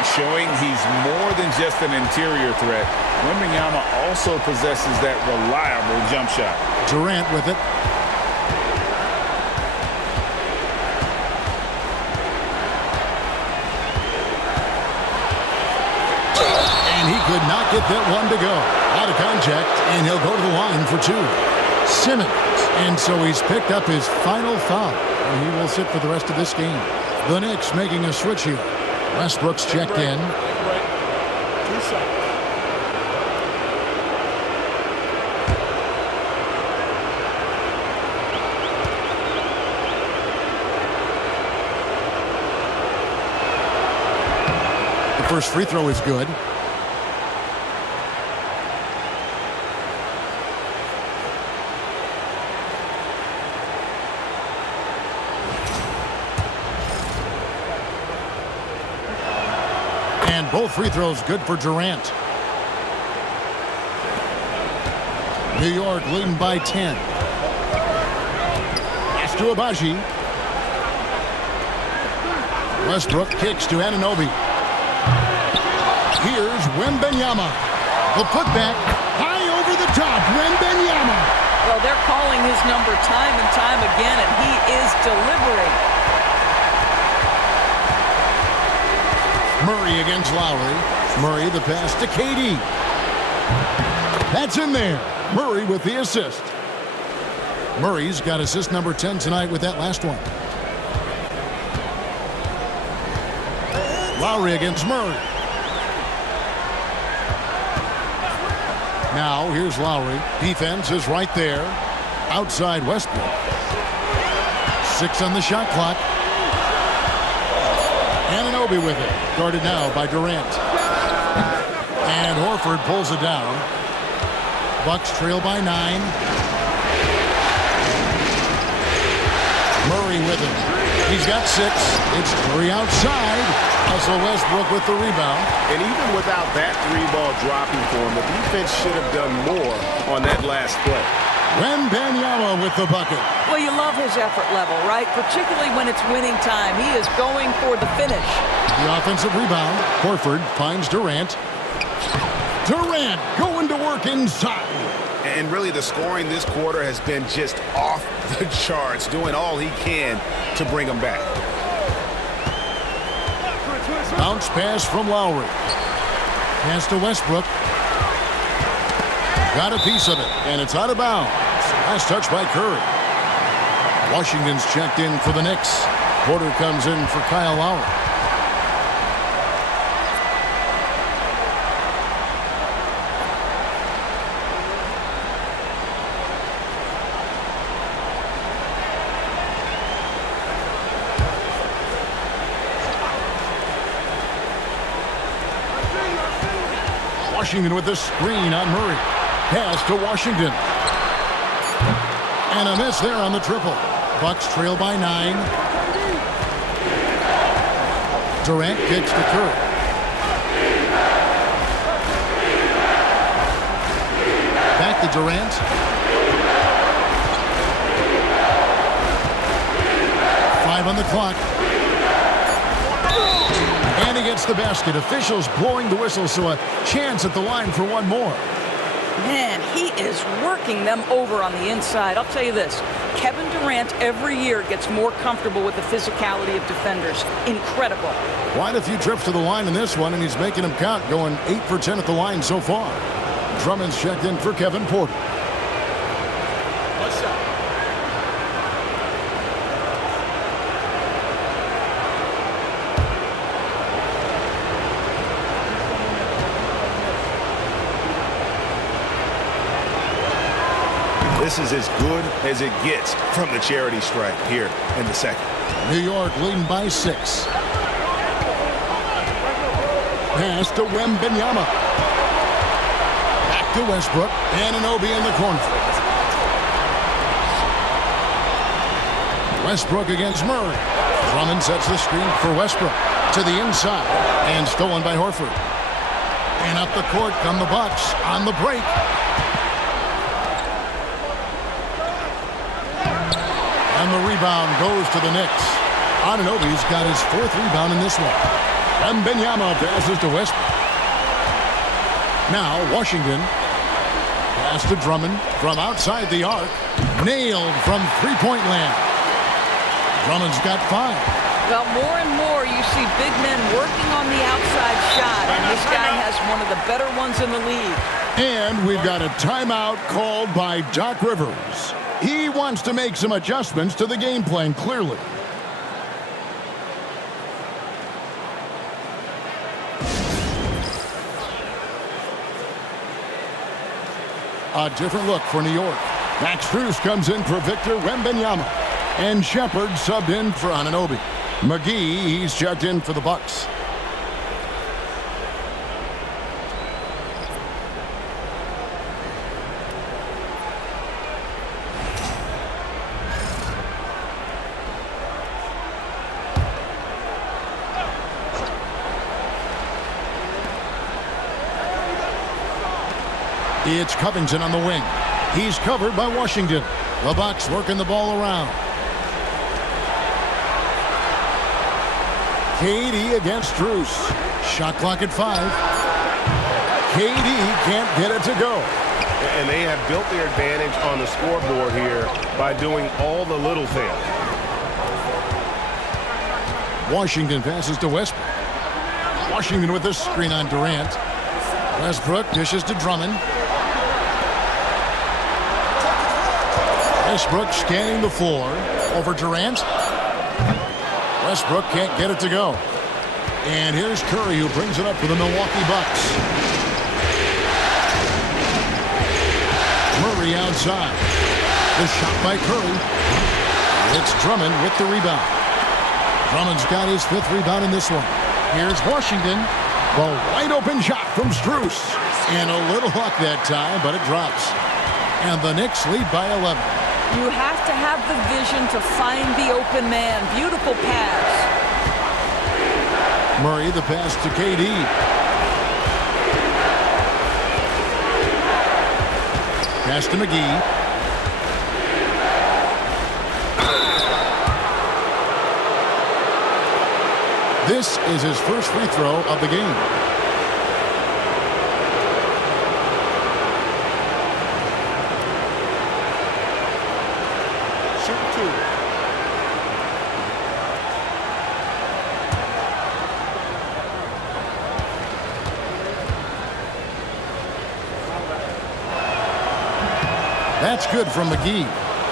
Showing he's more than just an interior threat. Wembanyama also possesses that reliable jump shot. Durant with it. And he could not get that one to go. Out of contact, and he'll go to the line for 2. Simmons. And so he's picked up his final foul. And he will sit for the rest of this game. The Knicks making a switch here. Westbrook's checked in. 2 seconds. The first free throw is good. And both free throws good for Durant. New York leading by 10. Pass to Abaji. Westbrook kicks to Anunoby. Here's Wembanyama. The putback high over the top. Wembanyama. Well, they're calling his number time and time again, and he is delivering. Murray against Lowry. Murray, the pass to KD. That's in there. Murray with the assist. Murray's got assist number 10 tonight with that last one. Lowry against Murray. Now, here's Lowry. Defense is right there. Outside Westbrook. 6 on the shot clock. Anunoby with it. Guarded now by Durant. And Horford pulls it down. Bucks trail by 9. Murray with it. He's got 6. It's Curry outside. Russell Westbrook with the rebound. And even without that 3-ball dropping for him, the defense should have done more on that last play. Wembanyama with the bucket. Well, you love his effort level, right? Particularly when it's winning time. He is going for the finish. The offensive rebound. Horford finds Durant. Durant going to work inside. And really, the scoring this quarter has been just off the charts, doing all he can to bring them back. Bounce pass from Lowry. Pass to Westbrook. Got a piece of it, and it's out of bounds. Last touch by Curry. Washington's checked in for the Knicks. Porter comes in for Kyle Lowry. Washington with the screen on Murray. Pass to Washington. And a miss there on the triple. Bucks trail by 9. Durant kicks to Curry. Back to Durant. Five on the clock. And he gets the basket. Officials blowing the whistle, so a chance at the line for one more. Man, he is working them over on the inside. I'll tell you this, Kevin Durant every year gets more comfortable with the physicality of defenders. Incredible. Quite a few trips to the line in this one, and he's making them count, going 8 for 10 at the line so far. Drummond's checked in for Kevin Porter. What's up? This is as good as it gets from the charity stripe here in the second. New York leading by 6. Pass to Wembanyama. Back to Westbrook. Anunoby in the corner. Westbrook against Murray. Drummond sets the screen for Westbrook. To the inside. And stolen by Horford. And up the court come the Bucks on the break. And the rebound goes to the Knicks. Anunoby's got his 4th rebound in this one. And Wembanyama passes to Westbrook. Now Washington. Pass to Drummond from outside the arc. Nailed from three-point land. Drummond's got 5. Well, more and more you see big men working on the outside shot, and this guy has one of the better ones in the league. And we've got a timeout called by Doc Rivers. He wants to make some adjustments to the game plan, clearly. A different look for New York. Max Strus comes in for Victor Wembanyama. And Shepard subbed in for Anunoby. McGee, he's checked in for the Bucks. It's Covington on the wing. He's covered by Washington. The Bucks working the ball around. KD against Strus. Shot clock at 5. KD can't get it to go. And they have built their advantage on the scoreboard here by doing all the little things. Washington passes to Westbrook. Washington with the screen on Durant. Westbrook dishes to Drummond. Westbrook scanning the floor. Over Durant. Westbrook can't get it to go. And here's Curry, who brings it up for the Milwaukee Bucks. Murray outside. The shot by Curry. It's Drummond with the rebound. Drummond's got his 5th rebound in this one. Here's Washington. The wide open shot from Strus. And a little luck that time, but it drops. And the Knicks lead by 11. You have to have the vision to find the open man. Beautiful pass. Murray, the pass to KD. Pass to McGee. This is his first free throw of the game. Shoot 2. That's good from McGee.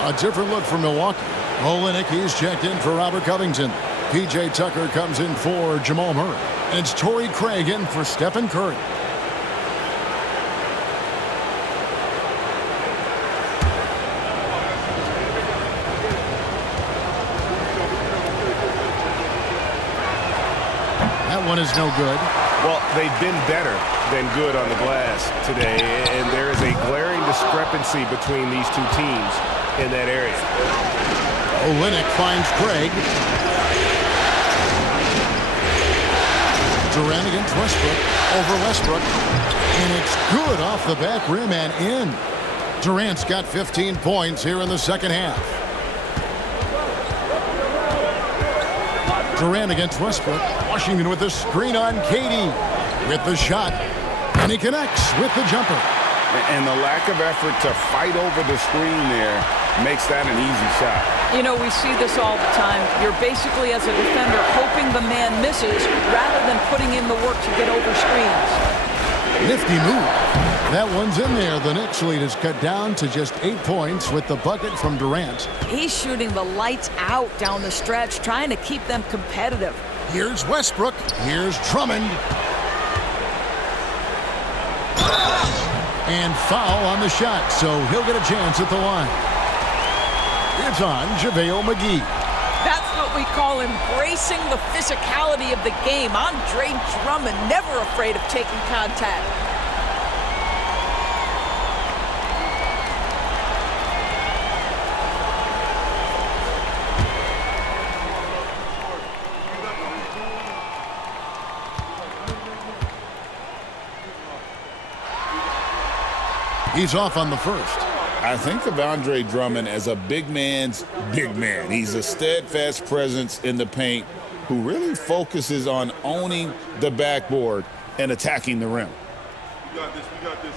A different look for Milwaukee. Olynyk, he's checked in for Robert Covington. P.J. Tucker comes in for Jamal Murray. And it's Torrey Craig in for Stephen Curry. That one is no good. Well, they've been better than good on the glass today, and there is a glaring discrepancy between these two teams in that area. Olynyk finds Craig. Durant against Westbrook. Over Westbrook. And it's good off the back rim and in. Durant's got 15 points here in the second half. Durant against Westbrook. Washington with the screen on KD. With the shot. And he connects with the jumper. And the lack of effort to fight over the screen there makes that an easy shot. You know, we see this all the time. You're basically, as a defender, hoping the man misses rather than putting in the work to get over screens. Nifty move. That one's in there. The Knicks lead is cut down to just 8 points with the bucket from Durant. He's shooting the lights out down the stretch, trying to keep them competitive. Here's Westbrook. Here's Drummond. And foul on the shot, so he'll get a chance at the line. It's on JaVale McGee. That's what we call embracing the physicality of the game. Andre Drummond, never afraid of taking contact. He's off on the first. I think of Andre Drummond as a big man's big man. He's a steadfast presence in the paint who really focuses on owning the backboard and attacking the rim. We got this. We got this.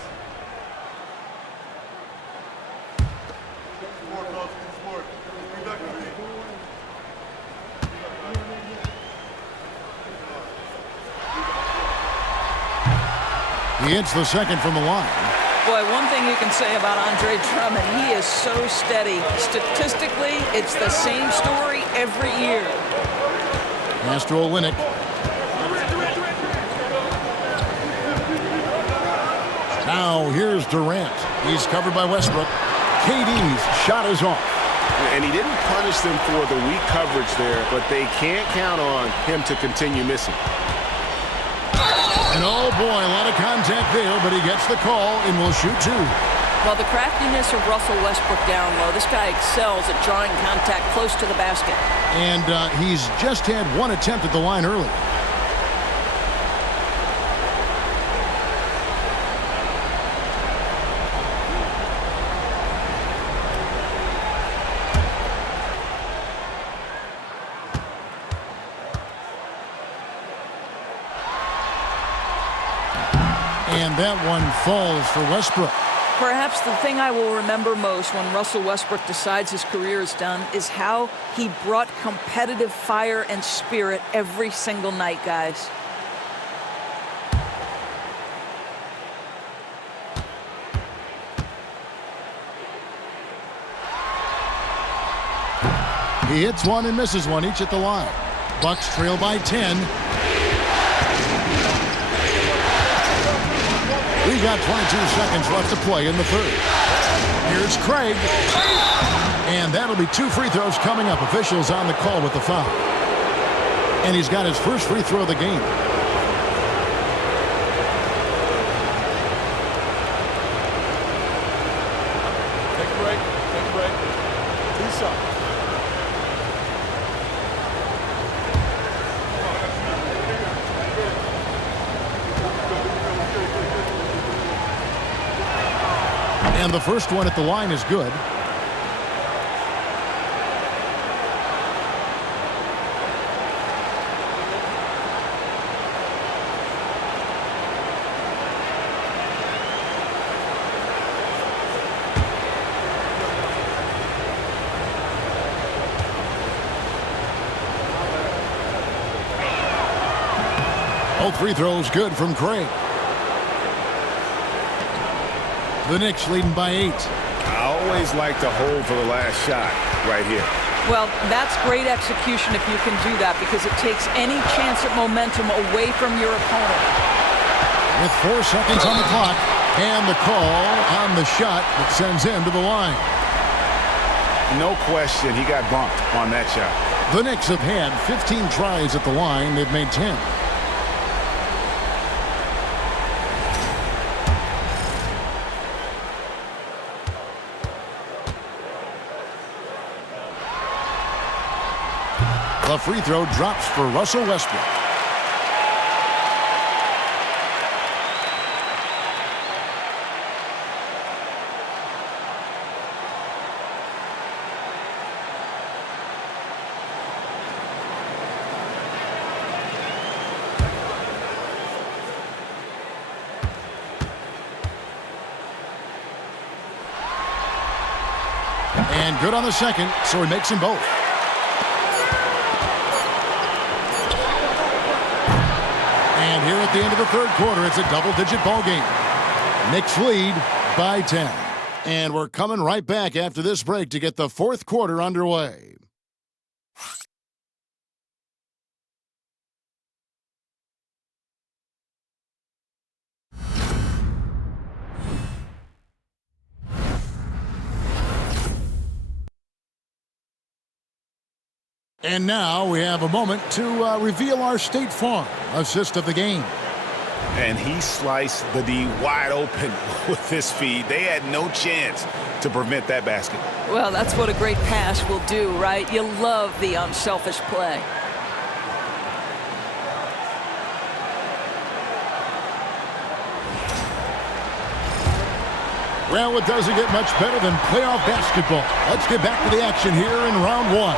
He hits the second from the line. Boy, one thing you can say about Andre Drummond, he is so steady. Statistically, it's the same story every year. Pass to Olynyk. Now here's Durant. He's covered by Westbrook. KD's shot is off. And he didn't punish them for the weak coverage there, but they can't count on him to continue missing. And oh boy, a lot of contact there, but he gets the call and will shoot two. Well, the craftiness of Russell Westbrook down low, this guy excels at drawing contact close to the basket. And he's just had one attempt at the line early. And that one falls for Westbrook. Perhaps the thing I will remember most when Russell Westbrook decides his career is done is how he brought competitive fire and spirit every single night, guys. He hits one and misses one, each at the line. Bucks trail by 10. We got 22 seconds left to play in the third. Here's Craig. And that'll be 2 free throws coming up. Officials on the call with the foul. And he's got his first free throw of the game. Take a break. Take a break. Peace up. And the first one at the line is good. Both free throws good from Craig. The Knicks leading by 8. I always like to hold for the last shot right here. Well, that's great execution if you can do that, because it takes any chance at momentum away from your opponent. With 4 seconds on the clock, and the call on the shot that sends him to the line. No question, he got bumped on that shot. The Knicks have had 15 tries at the line. They've made 10. The free throw drops for Russell Westbrook. And good on the second, so he makes them both. And here at the end of the third quarter, it's a double-digit ball game. Knicks lead by 10. And we're coming right back after this break to get the fourth quarter underway. And now we have a moment to reveal our State Farm assist of the game. And he sliced the D wide open with his feed. They had no chance to prevent that basket. Well, that's what a great pass will do, right? You love the unselfish play. Well, it doesn't get much better than playoff basketball. Let's get back to the action here in round one.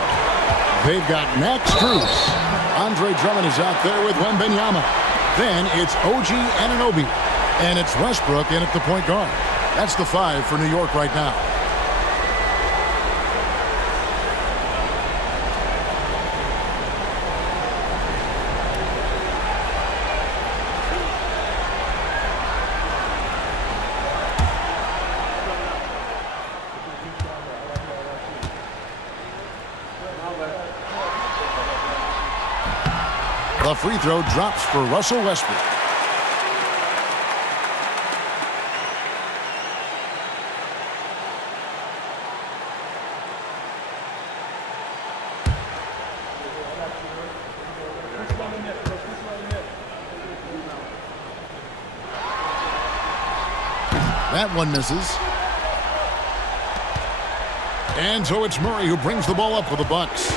They've got Max Strus. Andre Drummond is out there with Wembanyama. Then it's OG Anunoby. And it's Westbrook in at the point guard. That's the 5 for New York right now. The free throw drops for Russell Westbrook. That one misses. And so it's Murray who brings the ball up for the Bucks.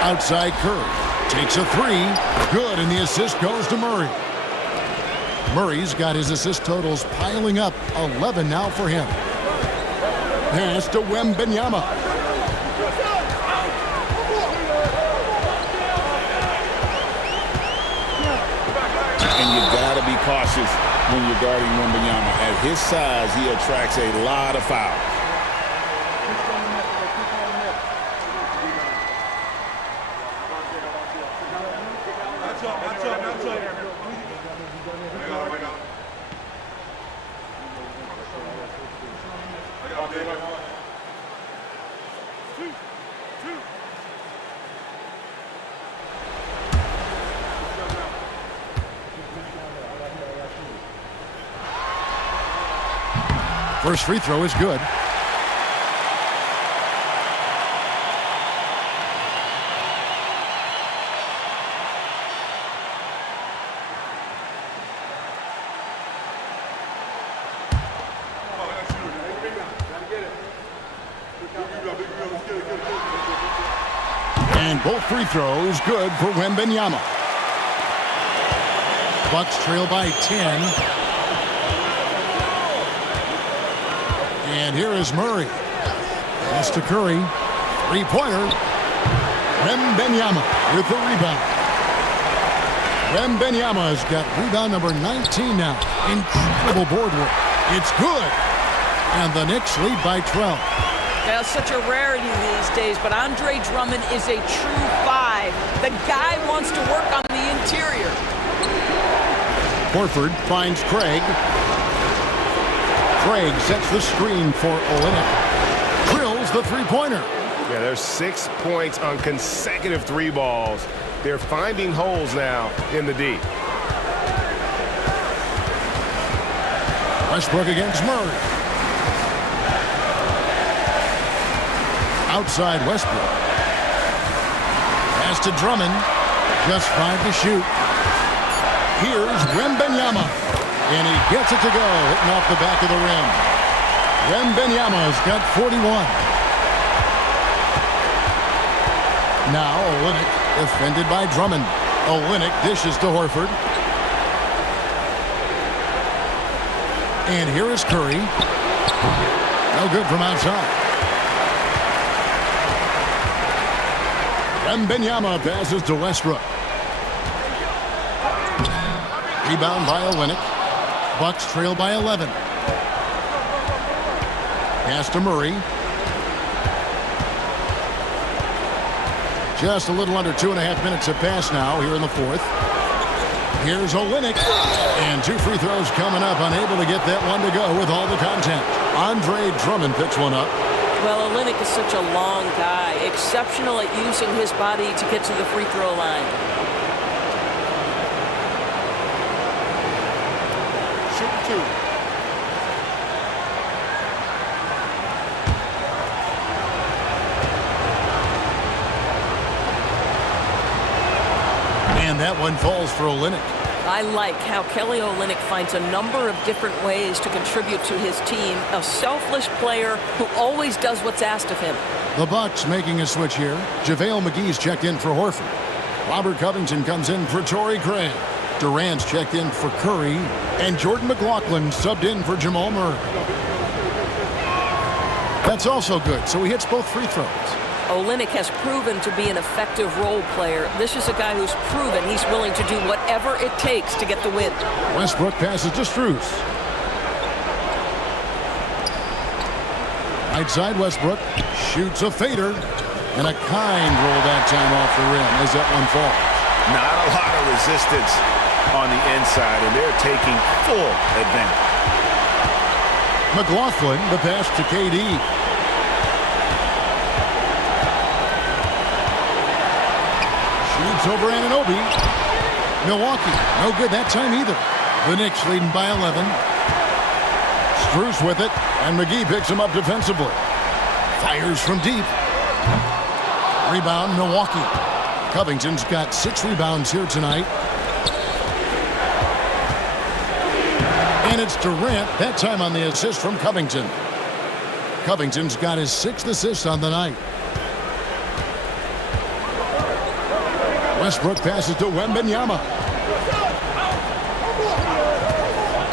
Outside Curry takes a 3. Good, and the assist goes to Murray. Murray's got his assist totals piling up. 11 now for him. Pass to Wembanyama. And you gotta be cautious when you're guarding Wembanyama. At his size, he attracts a lot of fouls. First free throw is good. And both free throws good for Wembanyama. Bucks trail by 10. And here is Murray. Pass to Curry. Three-pointer. Wembanyama with the rebound. Wembanyama's got rebound number 19 now. Incredible board work. It's good. And the Knicks lead by 12. Yeah, such a rarity these days, but Andre Drummond is a true 5. The guy wants to work on the interior. Horford finds Craig. Craig sets the screen for Olynyk. Drills the three-pointer. Yeah, there's 6 points on consecutive 3 balls. They're finding holes now in the D. Westbrook against Murray. Outside Westbrook. Pass to Drummond. Just 5 to shoot. Here's Wembanyama. And he gets it to go, hitting off the back of the rim. Wembanyama's got 41. Now Olynyk defended by Drummond. Olynyk dishes to Horford. And here is Curry. No good from outside. Wembanyama passes to Westbrook. Rebound by Olynyk. Bucks trail by 11. Pass to Murray. Just a little under 2.5 minutes have passed now here in the fourth. Here's Olynyk. And 2 free throws coming up. Unable to get that one to go with all the contact. Andre Drummond picks one up. Well, Olynyk is such a long guy. Exceptional at using his body to get to the free throw line. Shoot 2. And that one falls for Olynyk. I like how Kelly Olynyk finds a number of different ways to contribute to his team. A selfless player who always does what's asked of him. The Bucks making a switch here. JaVale McGee's checked in for Horford. Robert Covington comes in for Torrey Craig. Durant's checked in for Curry. And Jordan McLaughlin subbed in for Jamal Murray. That's also good, so he hits both free throws. Olynyk has proven to be an effective role player. This is a guy who's proven he's willing to do whatever it takes to get the win. Westbrook passes to Strus. Right side Westbrook shoots a fader. And a kind roll that time off the rim as that one falls. Not a lot of resistance on the inside, and they're taking full advantage. McLaughlin, the pass to KD. Shoots over Anunoby. Milwaukee, no good that time either. The Knicks leading by 11. Strus with it, and McGee picks him up defensively. Fires from deep. Rebound, Milwaukee. Covington's got 6 rebounds here tonight. And it's Durant, that time on the assist from Covington. Covington's got his 6th assist on the night. Westbrook passes to Wembanyama.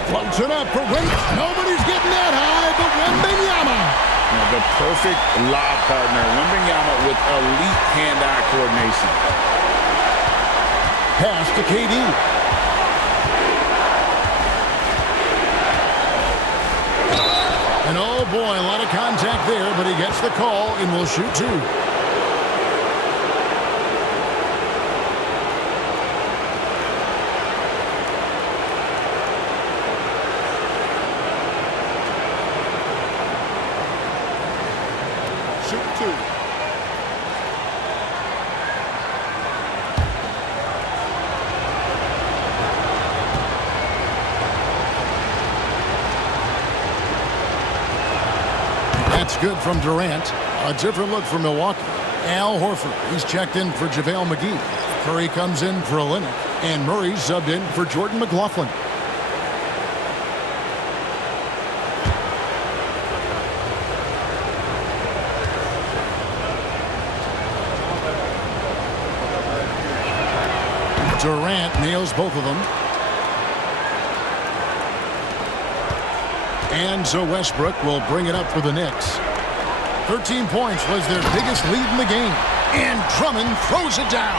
Floats it up for Wembanyama. Nobody's getting that high, but Wembanyama. The perfect lob partner, Wembanyama with elite hand-eye coordination. Pass to KD. And oh boy, a lot of contact there, but he gets the call and will shoot 2. Shoot 2. It's good from Durant. A different look for Milwaukee. Al Horford, he's checked in for JaVale McGee. Curry comes in for Olynyk, and Murray subbed in for Jordan McLaughlin. Durant nails both of them. And so Westbrook will bring it up for the Knicks. 13 points was their biggest lead in the game. And Drummond throws it down.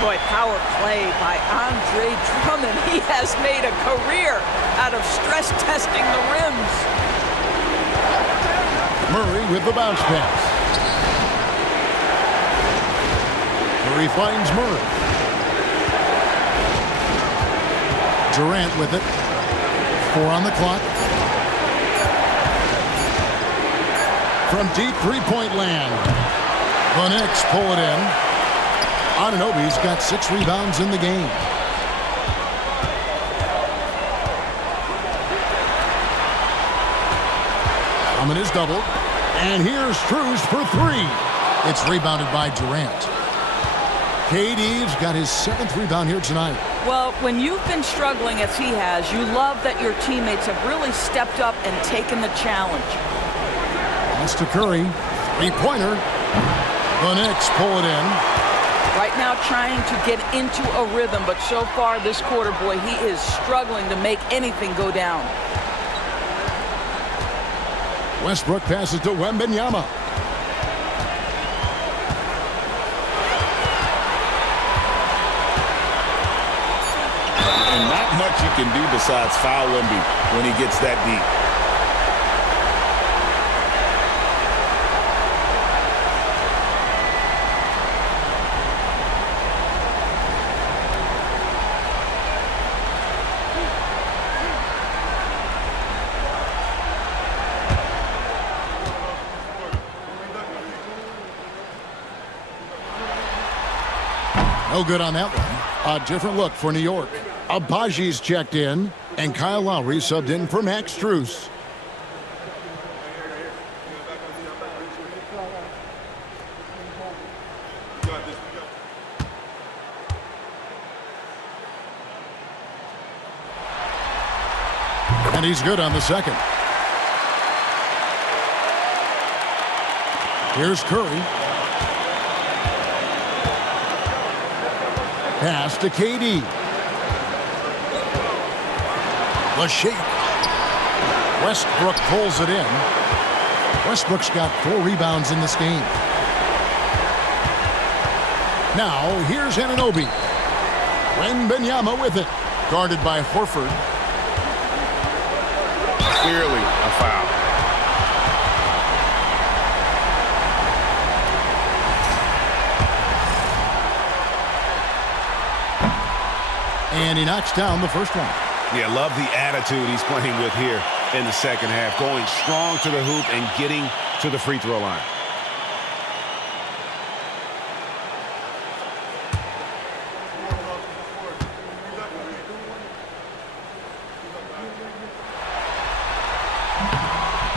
Boy, power play by Andre Drummond. He has made a career out of stress testing the rims. Murray with the bounce pass. Murray finds Murray. Durant with it. 4 on the clock. From deep three-point land. The Knicks pull it in. Anunoby's got 6 rebounds in the game. Drummond is doubled. And here's Strus for 3. It's rebounded by Durant. KD's got his 7th rebound here tonight. Well, when you've been struggling as he has, you love that your teammates have really stepped up and taken the challenge. Pass to Curry. 3-pointer. The Knicks pull it in. Right now trying to get into a rhythm, but so far this quarter, boy, he is struggling to make anything go down. Westbrook passes to Wembanyama. And not much you can do besides foul Wemby when he gets that deep. No good on that one. A different look for New York. Abaji's checked in, and Kyle Lowry subbed in for Max Strus. And he's good on the second. Here's Curry. Pass to KD. The shake. Westbrook pulls it in. Westbrook's got 4 rebounds in this game. Now, here's Anunoby. Wembanyama with it. Guarded by Horford. Clearly a foul. And he knocks down the first one. Yeah, love the attitude he's playing with here in the second half. Going strong to the hoop and getting to the free throw line.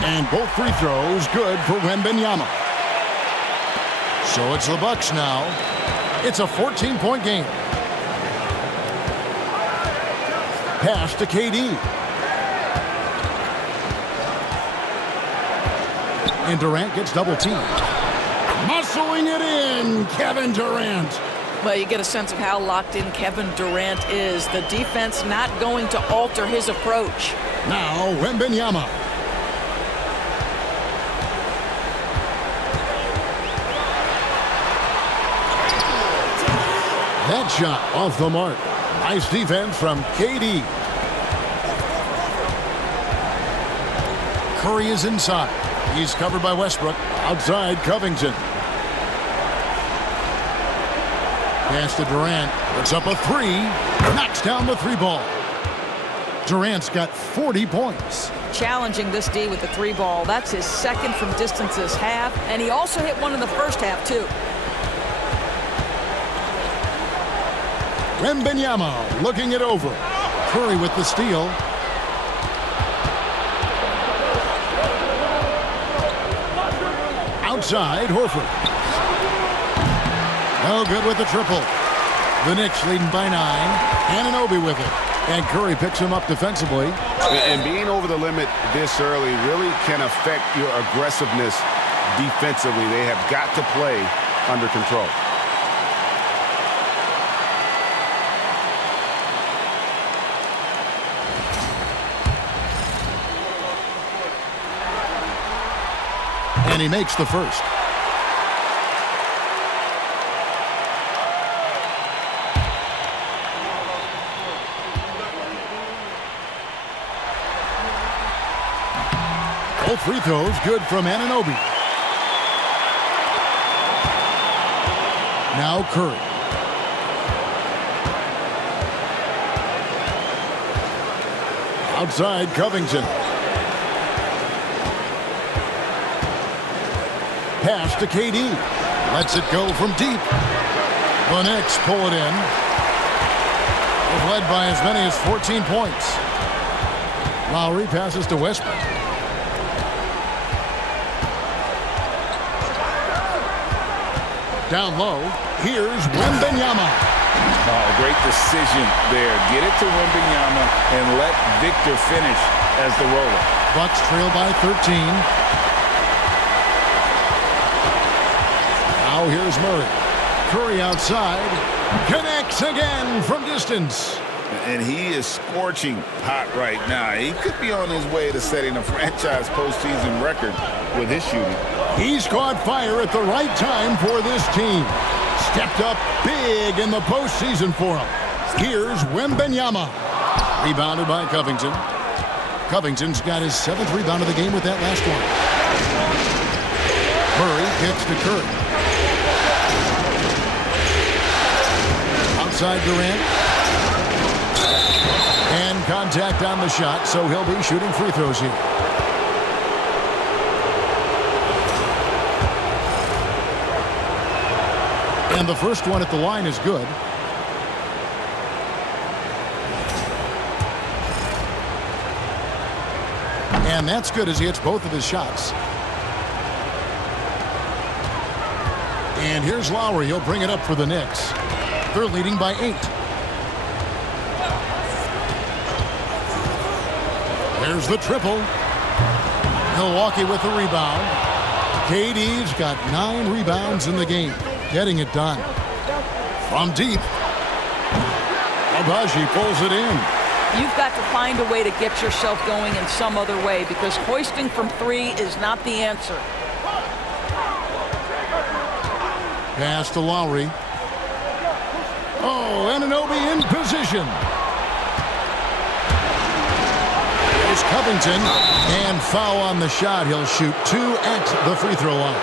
And both free throws good for Wembanyama. So it's the Bucks now. It's a 14-point game. Pass to KD. And Durant gets double teamed. Muscling it in, Kevin Durant. Well, you get a sense of how locked in Kevin Durant is. The defense not going to alter his approach. Now Wembanyama. That shot off the mark. Nice defense from KD. Curry is inside. He's covered by Westbrook. Outside, Covington. Pass to Durant. Puts up a 3. Knocks down the 3 ball. Durant's got 40 points. Challenging this D with the 3 ball. That's his second from distance this half. And he also hit one in the first half, too. Wembanyama looking it over. Curry with the steal. Outside, Horford. No good with the triple. The Knicks leading by 9. IGNBA with it. And Curry picks him up defensively. And being over the limit this early really can affect your aggressiveness defensively. They have got to play under control. And he makes the first. Both free throws good from IGNBA. Now Curry. Outside, Covington. Pass to KD. Lets it go from deep. The Knicks pull it in. They've led by as many as 14 points. Lowry passes to Westbrook. Down low, here's Wembanyama. Oh, great decision there. Get it to Wembanyama and let Victor finish as the roller. Bucks trail by 13. Now here's Murray. Curry outside. Connects again from distance. And he is scorching hot right now. He could be on his way to setting a franchise postseason record with his shooting. He's caught fire at the right time for this team. Stepped up big in the postseason for him. Here's Wembanyama. Rebounded by Covington. Covington's got his 7th rebound of the game with that last one. Murray gets to Curry. Outside Durant. And contact on the shot, so he'll be shooting free throws here. And the first one at the line is good. And that's good as he hits both of his shots. And here's Lowry. He'll bring it up for the Knicks. They're leading by 8. There's the triple. Milwaukee with the rebound. KD's got 9 rebounds in the game. Getting it done. From deep. Abaji pulls it in. You've got to find a way to get yourself going in some other way because hoisting from 3 is not the answer. Pass to Lowry. Oh, IGNBA in position. There's Covington. And foul on the shot. He'll shoot 2 at the free throw line.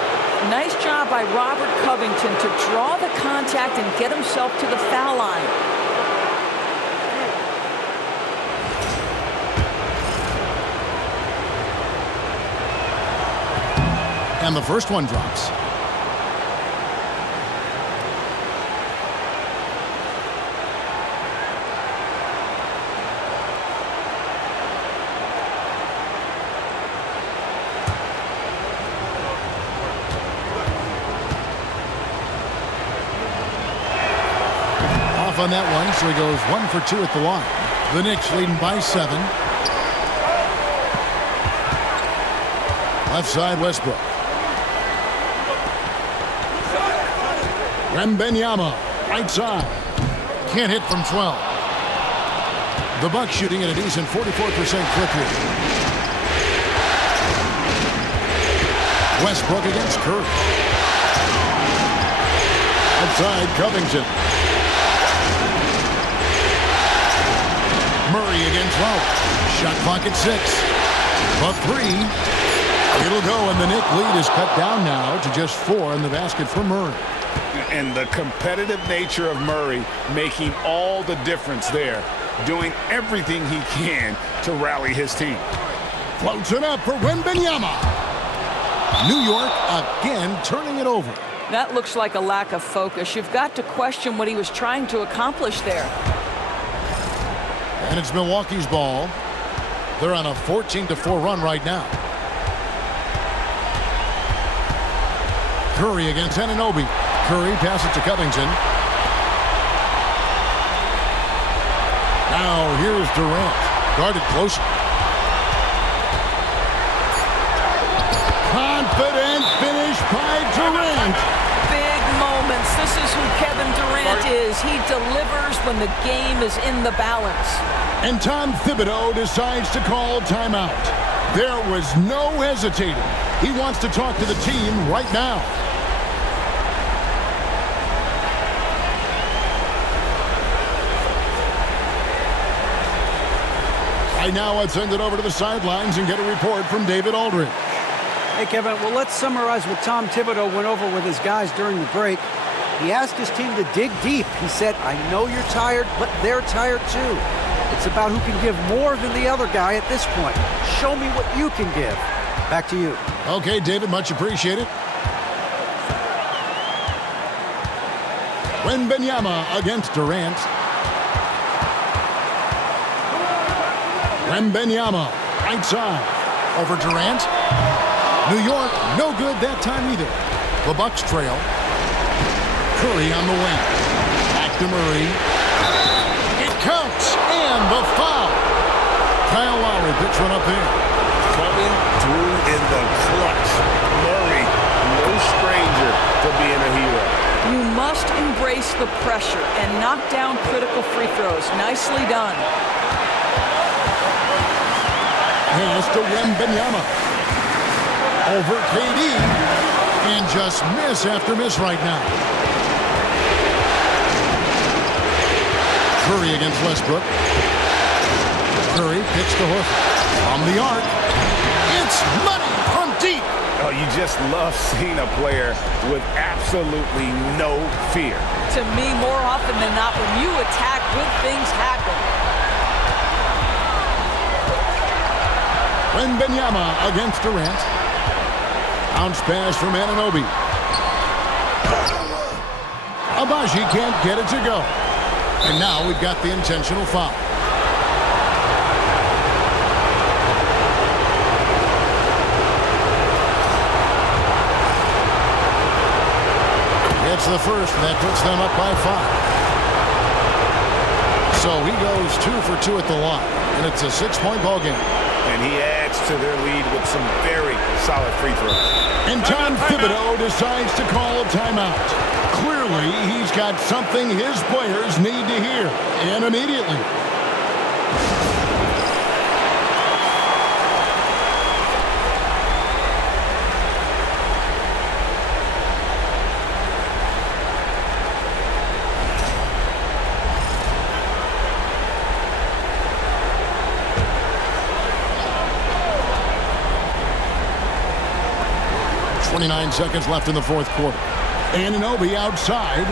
Nice job by Robert Covington to draw the contact and get himself to the foul line. And the first one drops. On that one, so he goes 1 for 2 at the line. The Knicks leading by 7. Left side, Westbrook. Wembanyama, right side. Can't hit from 12. The Bucks shooting at a decent 44% clip here. Westbrook against Curry. Outside, Covington. Murray against Lowry. Shot clock at 6. A 3. It'll go, and the Knicks lead is cut down now to just 4 in the basket for Murray. And the competitive nature of Murray making all the difference there, doing everything he can to rally his team. Floats it up for Wembanyama. New York again turning it over. That looks like a lack of focus. You've got to question what he was trying to accomplish there. And it's Milwaukee's ball. They're on a 14-4 run right now. Curry against Anunoby. Curry passes to Covington. Now here's Durant. Guarded close. Confident finish by Durant. Big moments. This is who Kevin Durant is. He delivers when the game is in the balance. And Tom Thibodeau decides to call timeout. There was no hesitating. He wants to talk to the team right now. Right now, let's send it over to the sidelines and get a report from David Aldridge. Hey, Kevin, well, let's summarize what Tom Thibodeau went over with his guys during the break. He asked his team to dig deep. He said, I know you're tired, but they're tired too. It's about who can give more than the other guy at this point. Show me what you can give. Back to you. Okay, David, much appreciated. Wembanyama against Durant. Wembanyama, right side. Over Durant. New York, no good that time either. The Bucks trail. Curry on the wing. Back to Murray. It counts, and the foul. Kyle Lowry picks one up there. Coming through in the clutch. Murray, no stranger to being a hero. You must embrace the pressure and knock down critical free throws. Nicely done. Pass to Wembanyama. Over KD. And just miss after miss right now. Curry against Westbrook. Curry kicks to Horford. From the arc. It's money from deep. Oh, you just love seeing a player with absolutely no fear. To me, more often than not, when you attack, good things happen. Wembanyama against Durant. Bounce pass from Anunoby. Abaji can't get it to go. And now we've got the intentional foul. It's the first, and that puts them up by 5. So he goes 2 for 2 at the line, and it's a 6-point ball game. And he adds to their lead with some very solid free throws. And Tom Thibodeau decides to call a timeout. Clearly, he's got something his players need to hear, and immediately. .29 seconds left in the fourth quarter. Anunoby outside.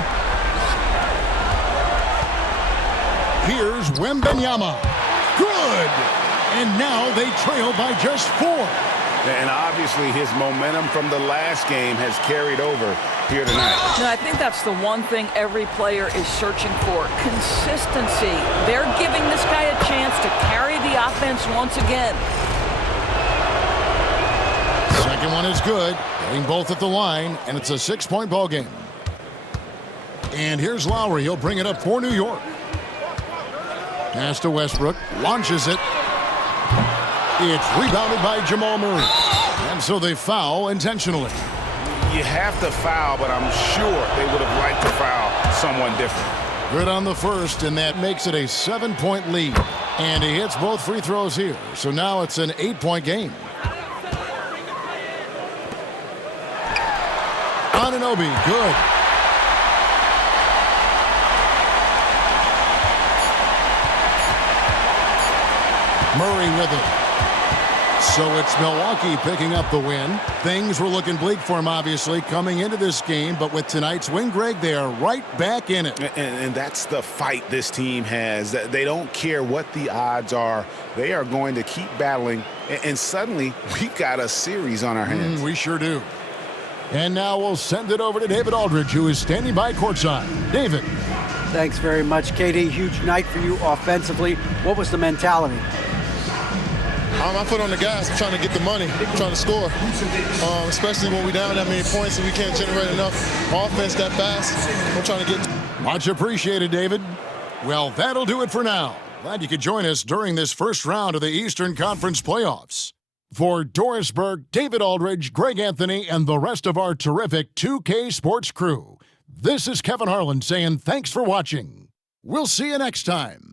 Here's Wembanyama. Good! And now they trail by just 4. And obviously his momentum from the last game has carried over here tonight. And I think that's the one thing every player is searching for. Consistency. They're giving this guy a chance to carry the offense once again. Second one is good. Getting both at the line, and it's a 6-point ball game. And here's Lowry. He'll bring it up for New York. Pass to Westbrook. Launches it. It's rebounded by Jamal Murray. And so they foul intentionally. You have to foul, but I'm sure they would have liked to foul someone different. Good on the first, and that makes it a 7-point lead. And he hits both free throws here. So now it's an 8-point game. Anunoby, good. Murray with it. So it's Milwaukee picking up the win. Things were looking bleak for him, obviously, coming into this game. But with tonight's win, Greg, they are right back in it. And that's the fight this team has. They don't care what the odds are. They are going to keep battling. And suddenly, we've got a series on our hands. We sure do. And now we'll send it over to David Aldridge, who is standing by courtside. David. Thanks very much, KD. Huge night for you offensively. What was the mentality? I put on the gas. I'm trying to get the money. I'm trying to score, especially when we're down that many points and we can't generate enough offense that fast. I'm trying to get. Much appreciated, David. Well, that'll do it for now. Glad you could join us during this first round of the Eastern Conference playoffs. For Doris Burke, David Aldridge, Greg Anthony, and the rest of our terrific 2K Sports crew, this is Kevin Harlan saying thanks for watching. We'll see you next time.